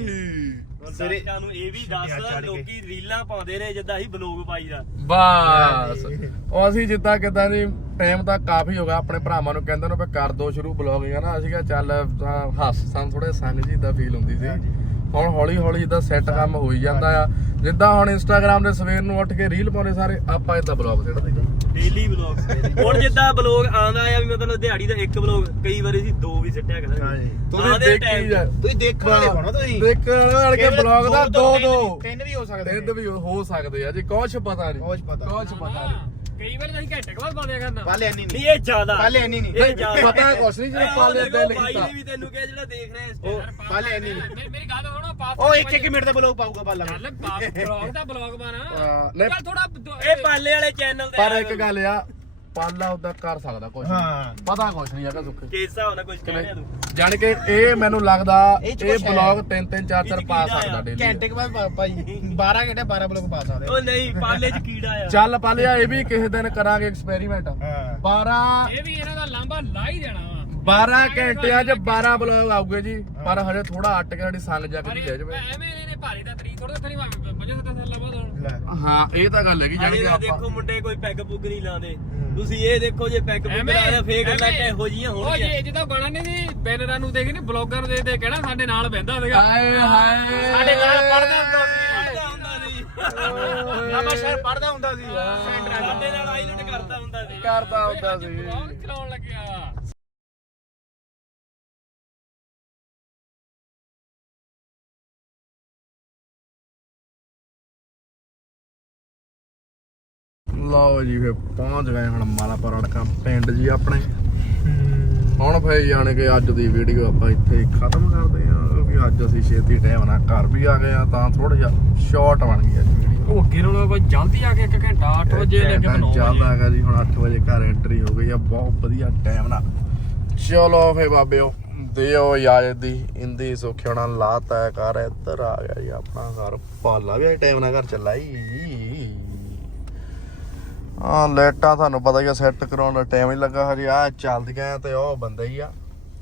ਜੀ ਸਿਰੇ- ਦਰਸ਼ਕਾਂ ਨੂੰ ਇਹ ਵੀ ਛੱਡਿਆ ਚੜ੍ਹ ਦੱਸ ਕੇ। ਲੋਕੀ ਰੀਲਾਂ ਪਾਉਂਦੇ ਨੇ ਜਿੱਦਾਂ ਅਸੀਂ ਬਲੌਗ ਪਾਈਦਾ ਬਸ। ਉਹ ਅਸੀਂ ਜਿੱਦਾਂ ਕਿਦਾਂ ਜੀ ਟਾਈਮ ਤਾਂ ਕਾਫੀ ਹੋ ਗਿਆ ਆਪਣੇ ਭਰਾਵਾਂ ਨੂੰ ਕਹਿੰਦੇ ਨੇ ਵੀ ਕਰ ਦੋ ਸ਼ੁਰੂ ਬਲੌਗਿੰਗ ਨਾ ਅਸੀਂ ਕਿਹਾ ਚੱਲ ਤਾਂ ਹੱਸ ਸਾਨੂੰ ਥੋੜੇ ਸੰਗ ਜੀ ਦਾ ਫੀਲ ਹੁੰਦੀ ਸੀ। ਹੁਣ ਹੌਲੀ ਹੌਲੀ ਜਿੱਦਾਂ ਸੈੱਟ ਕੰਮ ਹੋਈ ਜਾਂਦਾ ਆ। ਜਿੱਦਾਂ ਹੁਣ ਇੰਸਟਾਗ੍ਰam ਦੇ ਸਵੇਰ ਨੂੰ ਉੱਠ ਕੇ ਰੀਲ ਪਾਉਣੇ ਸਾਰੇ ਆਪਾਂ ਇਦਾਂ ਬਲੌਗ ਦਈਦਾ ਡੇਲੀ ਬਲੌਗ ਹੁਣ ਜਿੱਦਾਂ ਬਲੌਗ ਆਉਂਦਾ ਆ ਵੀ ਮਤਲਬ ਦਿਹਾੜੀ ਦਾ ਇੱਕ ਬਲੌਗ ਕਈ ਵਾਰੀ ਅਸੀਂ ਦੋ ਵੀ ਸਿੱਟਿਆ ਹਾਂਜੀ। ਕਰਾਂਗੇ ਤੂੰ ਆਹ ਵੀ ਦੇ ਦੇਖੀ ਜਾ। ਤੁਸੀਂ ਦੇਖਣ ਵਾਲੇ ਬਣੋ ਤੁਸੀਂ। ਦੇਖਣ ਵਾਲੇ ਕੇ ਬਲੌਗ ਦਾ ਦੋ ਦੋ ਤਿੰਨ- ਵੀ ਹੋ ਸਕਦੇ ਤਿੰਨ ਵੀ ਹੋ ਸਕਦੇ ਆ ਜੀ। ਕੁਛ ਪਤਾ ਨਹੀਂ। ਕੁਛ ਪਤਾ। ਕੁਛ ਪਤਾ ਨਹੀਂ। ਕਈ ਵਾਰ ਅਸੀਂ ਘੰਟੇ ਕੁ ਬਾਅਦ ਬੰਦਿਆ ਕਰਨਾ। ਪਾਲੇ ਐਨੀ ਨਹੀਂ ਨਹੀਂ। ਇਹ ਜ਼ਿਆਦਾ। ਪਾਲੇ ਐਨੀ ਨਹੀਂ ਇਹ ਜ਼ਿਆਦਾ। ਪਤਾ ਕੁਛ ਨਹੀਂ ਜਿਹੜਾ ਇਹ ਪਾਲੇ ਦੇਖੋ, ਦਿਲ ਬਾਈ ਕੀਤਾ। ਨੇ ਵੀ ਤੈਨੂੰ ਕਿਹਾ ਜਿਹੜਾ ਦੇਖ ਰਿਹਾ ਇਸ ਉਹ time। ਪਾਲੇ ਐਨੀ ਨਹੀਂ। ਮੇ- ਮੇਰੀ ਗੱਲ ਸੁਣੋ ਪਾਪ ਉਹ ਇੱਕ ਇੱਕ ਮਿੰਟ ਦਾ ਬਲੌਗ ਪਾਊਗਾ ਪਾਲਾ ਚੱਲ ਬਲੌਗ ਦਾ ਬਲੌਗ ਬਣਾ ਹਾਂ, ਨਹੀਂ। ਚੱਲ ਥੋੜਾ ਇਹ ਪਾਲੇ ਵਾਲੇ ਚੈਨਲ ਤੇ ਪਰ ਇੱਕ ਗੱਲ ਆ ਪਾਲਾ ਉਦਾਂ ਕਰ ਸਕਦਾ ਹਾਂ। ਪਤਾ ਕੁਛ ਨਹੀਂ ਹੈਗਾ ਸੁੱਖ ਕਿਸ ਹਿਸਾਬ ਨਾਲ ਕੁਝ ਕਹਿ ਰਿਹਾ ਤੂੰ? ਜਾਣ ਕੇ ਇਹ ਮੈਨੂੰ ਲੱਗਦਾ ਇਹ ਚ ਇਹ ਕੁਛ ਹੈ। ਬਲੌਗ ਤਿੰਨ ਤਿੰਨ ਚਾਰ ਚਾਰ ਇਹ ਚ ਪਾ ਕੀੜਾ ਸਕਦਾ। ਡੇਲੀ ਘੰਟੇ ਕੇ ਬਾਅਦ ਪਾ- ਭਾਈ 12 ਘੰਟੇ 12 ਬਲੌਗ ਪਾ ਸਕਦੇ ਉਹ ਨਹੀਂ ਪਾਲੇ 'ਚ ਕੀੜਾ ਆ। ਚੱਲ ਪਾਲਿਆ ਇਹ ਵੀ ਕਿਸੇ ਦਿਨ ਕਰਾਂਗੇ ਐਕਸਪੈਰੀਮੈਂਟ ਹਾਂ। 12 ਇਹ ਵੀ ਇਹਨਾਂ ਦਾ ਲਾਂਬਾ ਲਾ ਹੀ ਦੇਣਾ ਵਾ। 12 ਘੰਟਿਆਂ 'ਚ 12 ਬਲੌਗ ਆਉਗੇ ਜੀ ਪਰ ਹਜੇ ਥੋੜਾ ਅੱਟ ਕੇ ਸਾਡੀ ਸੰਗ ਜਾ ਕੇ ਲੈ ਜਾਵੇ। ਐਵੇਂ ਇਹਨੇ ਭਾਰੀ ਦਾ ਤਰੀਕ ਥੋੜਾ ਥੋੜੀ 50 70 ਸਾਲਾਂ ਬਾਅਦ ਹੁਣ ਲੈ। ਹਾਂ ਇਹ ਤਾਂ ਗੱਲ ਹੈਗੀ ਤਾਂ ਆਪਾਂ ਦੇਖੋ ਮੁੰਡੇ ਕੋਈ ਪੈਗ ਪੁੱਗ ਨਹੀਂ ਲਾਉਂਦੇ ਤੁਸੀਂ ਇਹ ਦੇਖੋ ਜੇ ਪੈਗ ਪੁੱਗ ਲਾਇਆ ਫੇਰ ਗੱਲਾਂ ਕਿਹੋ ਜੀਆਂ ਉਹ ਹੋਣਗੀਆਂ। ਜੇ ਜਿੱਦਾਂ ਬਣਾ ਨਹੀਂ ਸੀ ਬੈਨਰਾਂ ਨੂੰ ਦੇਖ ਨਹੀਂ ਬਲੌਗਰ ਨੂੰ ਦੇਖ ਦੇ ਕਹਿਣਾ ਸਾਡੇ ਨਾਲ ਬਹਿੰਦਾ ਸੀਗਾ। ਹਾਏ ਹਾਏ। ਸਾਡੇ ਨਾਲ ਪੜਦਾ ਹੁੰਦਾ ਸੀ। ਪੜਦਾ ਹੁੰਦਾ ਸੀ। ਆਪਾਂ ਸ਼ਹਿਰ ਪੜਦਾ ਹੁੰਦਾ ਸੀ। ਸਾਡੇ ਨਾਲ ਆਈਲੈਂਡ ਕਰਦਾ ਹੁੰਦਾ ਸੀ। ਕਰਦਾ ਹੁੰਦਾ ਸੀ। ਬਲੌਗ ਚਲਾਉਣ ਲੱਗਿਆ। ਲਓ ਜੀ ਫੇ ਪਹੁੰਚ ਗਏ ਹੁਣ ਮਾਲਾਪੁਰ ਅੜਕਾ ਪਿੰਡ ਜੀ ਆਪਣੇ। ਹੁਣ ਫੇ ਜਾਣ ਕੇ ਅੱਜ ਦੀ ਵੀਡੀਓ ਆਪਾਂ ਇੱਥੇ ਖਤਮ ਕਰਦੇ ਹਾਂ ਕਿਉਂਕਿ ਅੱਜ ਅਸੀਂ ਛੇਤੀ ਟਾਈਮ ਨਾਲ ਘਰ ਵੀ ਆ ਗਏ ਆ ਤਾਂ ਥੋੜਾ ਜਿਹਾ ਸ਼ਾਰਟ ਬਣ ਗਈ ਅੱਜ ਵੀਡੀਓ ਉਹ ਅੱਗੇ ਨੂੰ ਆਪਾਂ ਜਲਦੀ ਆ ਕੇ 1 ਘੰਟਾ 8 ਵਜੇ ਲੈ ਕੇ ਬਣਾਉਂਦੇ ਚੱਲਦਾ ਹੈਗਾ ਜੀ ਹੁਣ 8 ਵਜੇ ਘਰ ਐਂਟਰੀ ਹੋ ਗਈ ਆ ਬਹੁਤ ਵਧੀਆ ਟਾਈਮ ਨਾਲ। ਚਲੋ ਫੇ ਬਾਬਿਓ ਦਿਓ ਇਜਾਜ਼ਤ ਦੀ ਇੰਦੀ ਸੁਖਿਆਣਾ ਲਾਤਾ ਕਰ ਇੱਧਰ ਆ ਗਿਆ ਜੀ ਆਪਣਾ ਘਰ। ਪਾਲਾ ਵੀ ਟਾਈਮ ਨਾਲ ਘਰ ਚੱਲਾ ਹੀ ਆ ਲਾਈਟਾਂ ਤੁਹਾਨੂੰ ਪਤਾ ਹੀ ਆ ਸੈੱਟ ਕਰਾਉਣ ਦਾ ਟਾਈਮ ਹੀ ਲੱਗਾ ਹਜੇ। ਆ ਚੱਲਦੀਆਂ ਤੇ ਉਹ ਬੰਦਾ ਹੀ ਆ।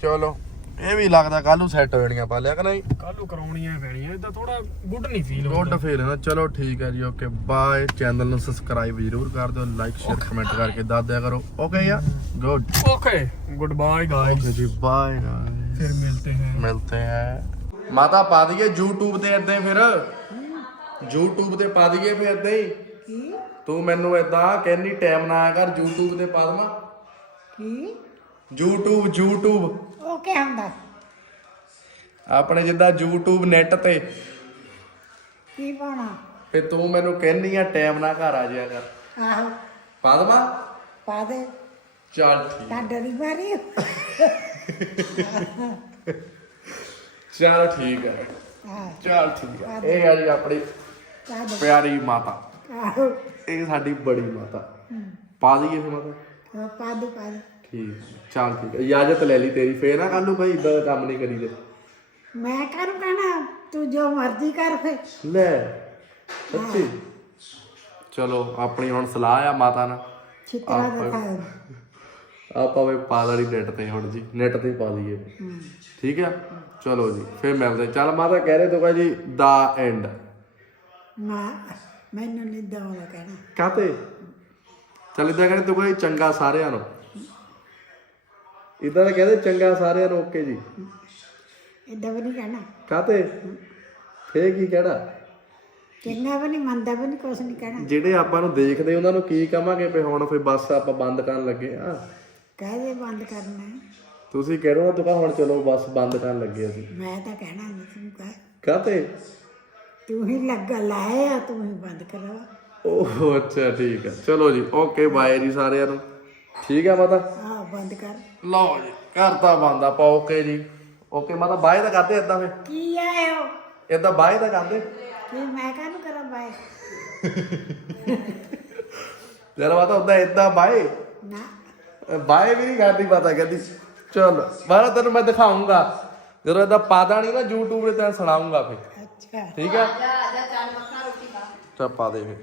ਚਲੋ ਇਹ ਵੀ ਲੱਗਦਾ ਕੱਲ ਨੂੰ ਸੈੱਟ ਹੋ ਜਾਣੀਆਂ ਪਾ ਲਿਆ ਕਿ ਨਹੀਂ? ਕੱਲ ਨੂੰ ਕਰਾਉਣੀਆਂ ਪੈਣੀਆਂ ਇਦਾਂ ਥੋੜਾ ਗੁੱਡ ਨਹੀਂ ਫੀਲ ਗੁੱਡ ਫੀਲ ਹੈ ਚਲੋ ਠੀਕ ਹੈ ਜੀ ਓਕੇ ਬਾਏ ਚੈਨਲ ਨੂੰ ਸਬਸਕ੍ਰਾਈਬ ਜ਼ਰੂਰ ਕਰ ਦਿਓ ਲਾਈਕ ਸ਼ੇਅਰ ਕਮੈਂਟ ਕਰਕੇ ਦੱਸ ਦਿਆ ਕਰੋ। Okay ya good okay good bye guys okay ਜੀ ਬਾਏ ਗਾਇਸ ਫਿਰ ਮਿਲਤੇ ਹੈ। ਮਿਲਤੇ ਹੈ। ਮਾਤਾ ਪਾ ਦਈਏ YouTube ਤੇ ਇਦਾਂ ਫਿਰ। YouTube ਤੇ ਪਾ ਦਈਏ ਫਿਰ ਇਦਾਂ ਹੀ। ਤੂੰ ਮੈਨੂੰ ਇਦਾਂ ਕਹਿੰਨੀ ਟਾਈਮ ਨਾ ਕਰ YouTube ਤੇ ਪਾ ਦਵਾਂ। ਕੀ? YouTube YouTube ਉਹ ਕੀ ਹੁੰਦਾ? ਆਪਣੇ ਜਿੱਦਾਂ YouTube ਨੈਟ ਤੇ। ਕੀ ਪਾਉਣਾ? ਫੇ ਤੂੰ ਮੈਨੂੰ ਕਹਿੰਨੀ ਆ ਟਾਈਮ ਨਾਲ ਘਰ ਆ ਜਾਇਆ ਕਰ। ਆਹੋ। ਪਾ ਦਵਾਂ? ਪਾ ਦੇ। ਚੱਲ ਠੀਕ। ਤਾਂ ਡਰੀ ਮਾਰੀ ਚੱਲ ਠੀਕ ਹੈ। ਚੱਲ ਠੀਕ ਹੈ ਇਹ ਆ ਜੀ ਆਪਣੀ ਪਿਆਰੀ ਮਾਤਾ। ਆਹੋ ਇਹ ਸਾਡੀ ਬੜੀ ਮਾਤਾ। ਪਾ ਦਈਏ ਫਿਰ ਮਾਤਾ। ਹਾਂ, ਪਾ ਦੇ ਪਾ ਦੇ। ਠੀਕ ਚੱਲ ਠੀਕ ਹੈ। ਇਜਾਜ਼ਤ ਲੈ ਲਈ ਤੇਰੀ ਫੇਰ ਨਾ ਕੱਲ ਨੂੰ ਭਾਈ ਇਦਾਂ ਦਾ ਕੰਮ ਨਹੀਂ ਕਰੀਦੇ। ਮੈਂ ਕਰ ਕਹਿਣਾ? ਤੂੰ ਜੋ ਮਰਜ਼ੀ ਕਰ ਫੇ ਲੈ ਸੱਚੀ। ਚਲੋ ਆਪਣੀ ਹੁਣ ਸਲਾਹ ਆ ਮਾਤਾ ਨਾਲ। ਆਪ- ਦਿਖਾ ਆਪਾਂ ਵੀ ਪਾ ਦੇਣੀ ਨੈਟ ਤੇ ਹੁਣ ਜੀ। ਨੈਟ ਤੇ ਪਾ ਦਈਏ ਠੀਕ ਆ? ਚਲੋ ਜੀ ਫੇਰ ਮਿਲਦੇ ਚੱਲ ਮਾਤਾ ਕਹਿ ਰਹੇ ਤੋ ਜੀ ਦਾ ਐਂਡ ਮਾਂ। ਮੈਨੂੰ ਨਹੀਂ ਦਵਾਉਂਦਾ ਕਹਿਣਾ। ਕਾਤੇ ਚੱਲ ਇਦਾਂ ਕਹਿੰਦੇ ਤੂੰ ਕੋਈ ਚੰਗਾ ਸਾਰਿਆਂ ਨੂੰ। ਇਦਾਂ ਤਾਂ ਕਹਿੰਦੇ ਚੰਗਾ ਸਾਰਿਆਂ ਨੂੰ ਓਕੇ ਜੀ। ਏਦਾਂ ਵੀ ਨਹੀਂ ਕਹਿਣਾ। ਕਾਤੇ ਫੇਰ ਕੀ ਕਹਿਣਾ? ਚੰਗਾ ਵੀ ਨਹੀਂ ਮੰਨਦਾ ਵੀ ਨਹੀਂ ਕੁਛ ਨਹੀਂ ਕਹਿਣਾ। ਜਿਹੜੇ ਆਪਾਂ ਨੂੰ ਦੇਖਦੇ ਉਹਨਾਂ ਨੂੰ ਕੀ ਕਵਾਂਗੇ ਵੀ ਹੁਣ ਫੇਰ ਬੱਸ ਆਪਾਂ ਬੰਦ ਕਰਨ ਲੱਗੇ ਆ। ਕਹਿ ਦੇ ਬੰਦ ਕਰਨਾ। ਹੈ। ਤੁਸੀਂ ਕਹਿ ਰਹੇ ਹੋ ਤੂੰ ਕਹ ਹੁਣ ਚਲੋ ਬੱਸ ਬੰਦ ਕਰਨ ਲੱਗੇ ਅਸੀਂ। ਮੈਂ ਤਾਂ ਕਹਿਣਾ ਨਹੀਂ ਤੂੰ ਕਹਿ। ਕਾਤੇ ਤੂੰ ਹੀ ਲੱਗਾ ਲਾਇਆ ਤੂੰ ਹੀ ਬੰਦ ਕਰਵਾ ਓਹ ਅੱਛਾ ਠੀਕ ਹੈ ਚਲੋ ਜੀ ਓਕੇ ਬਾਏ ਜੀ ਸਾਰਿਆਂ ਨੂੰ। ਠੀਕ ਹੈ ਮਾਤਾ? ਆਹ ਬੰਦ ਕਰ। ਲਓ ਜੀ ਕਰਤਾ ਬੰਦ ਆਪਾਂ ਓਕੇ ਜੀ। ਓਕੇ ਮਾਤਾ ਬਾਏ ਤਾਂ ਕਰਦੇ ਏਦਾਂ ਫੇ ਕੀ ਆਇਓ ਏਦਾਂ ਬਾਏ ਤਾਂ ਕਰਦੇ? ਕੀ ਮੈਂ ਕਾਹਨੂੰ ਕਰਾਂ ਬਾਏ? ਜਰਾ ਮਾਤਾ ਉਦਾਂ ਏਦਾਂ ਬਾਏ? ਨਾ। ਬਾਏ ਵੀ ਨਹੀਂ ਕਰਦੀ ਪਤਾ ਕਹਿੰਦੀ ਚਲ ਮਾਰਾ ਤੈਨੂੰ ਮੈਂ ਦਿਖਾਉਂਗਾ ਜਦੋਂ ਏਦਾਂ ਪਾਦਾ ਨਹੀਂ ਨਾ YouTube ਤੇ ਤੈਨੂੰ ਸੁਣਾਉਂਗਾ ਫੇ ਠੀਕ ਹੈ। ਜਾ ਜਾ ਚਾਰ ਮੱਖਣਾ ਰੋਟੀ ਖਾ। ਪਾ ਦੇ ਫੇ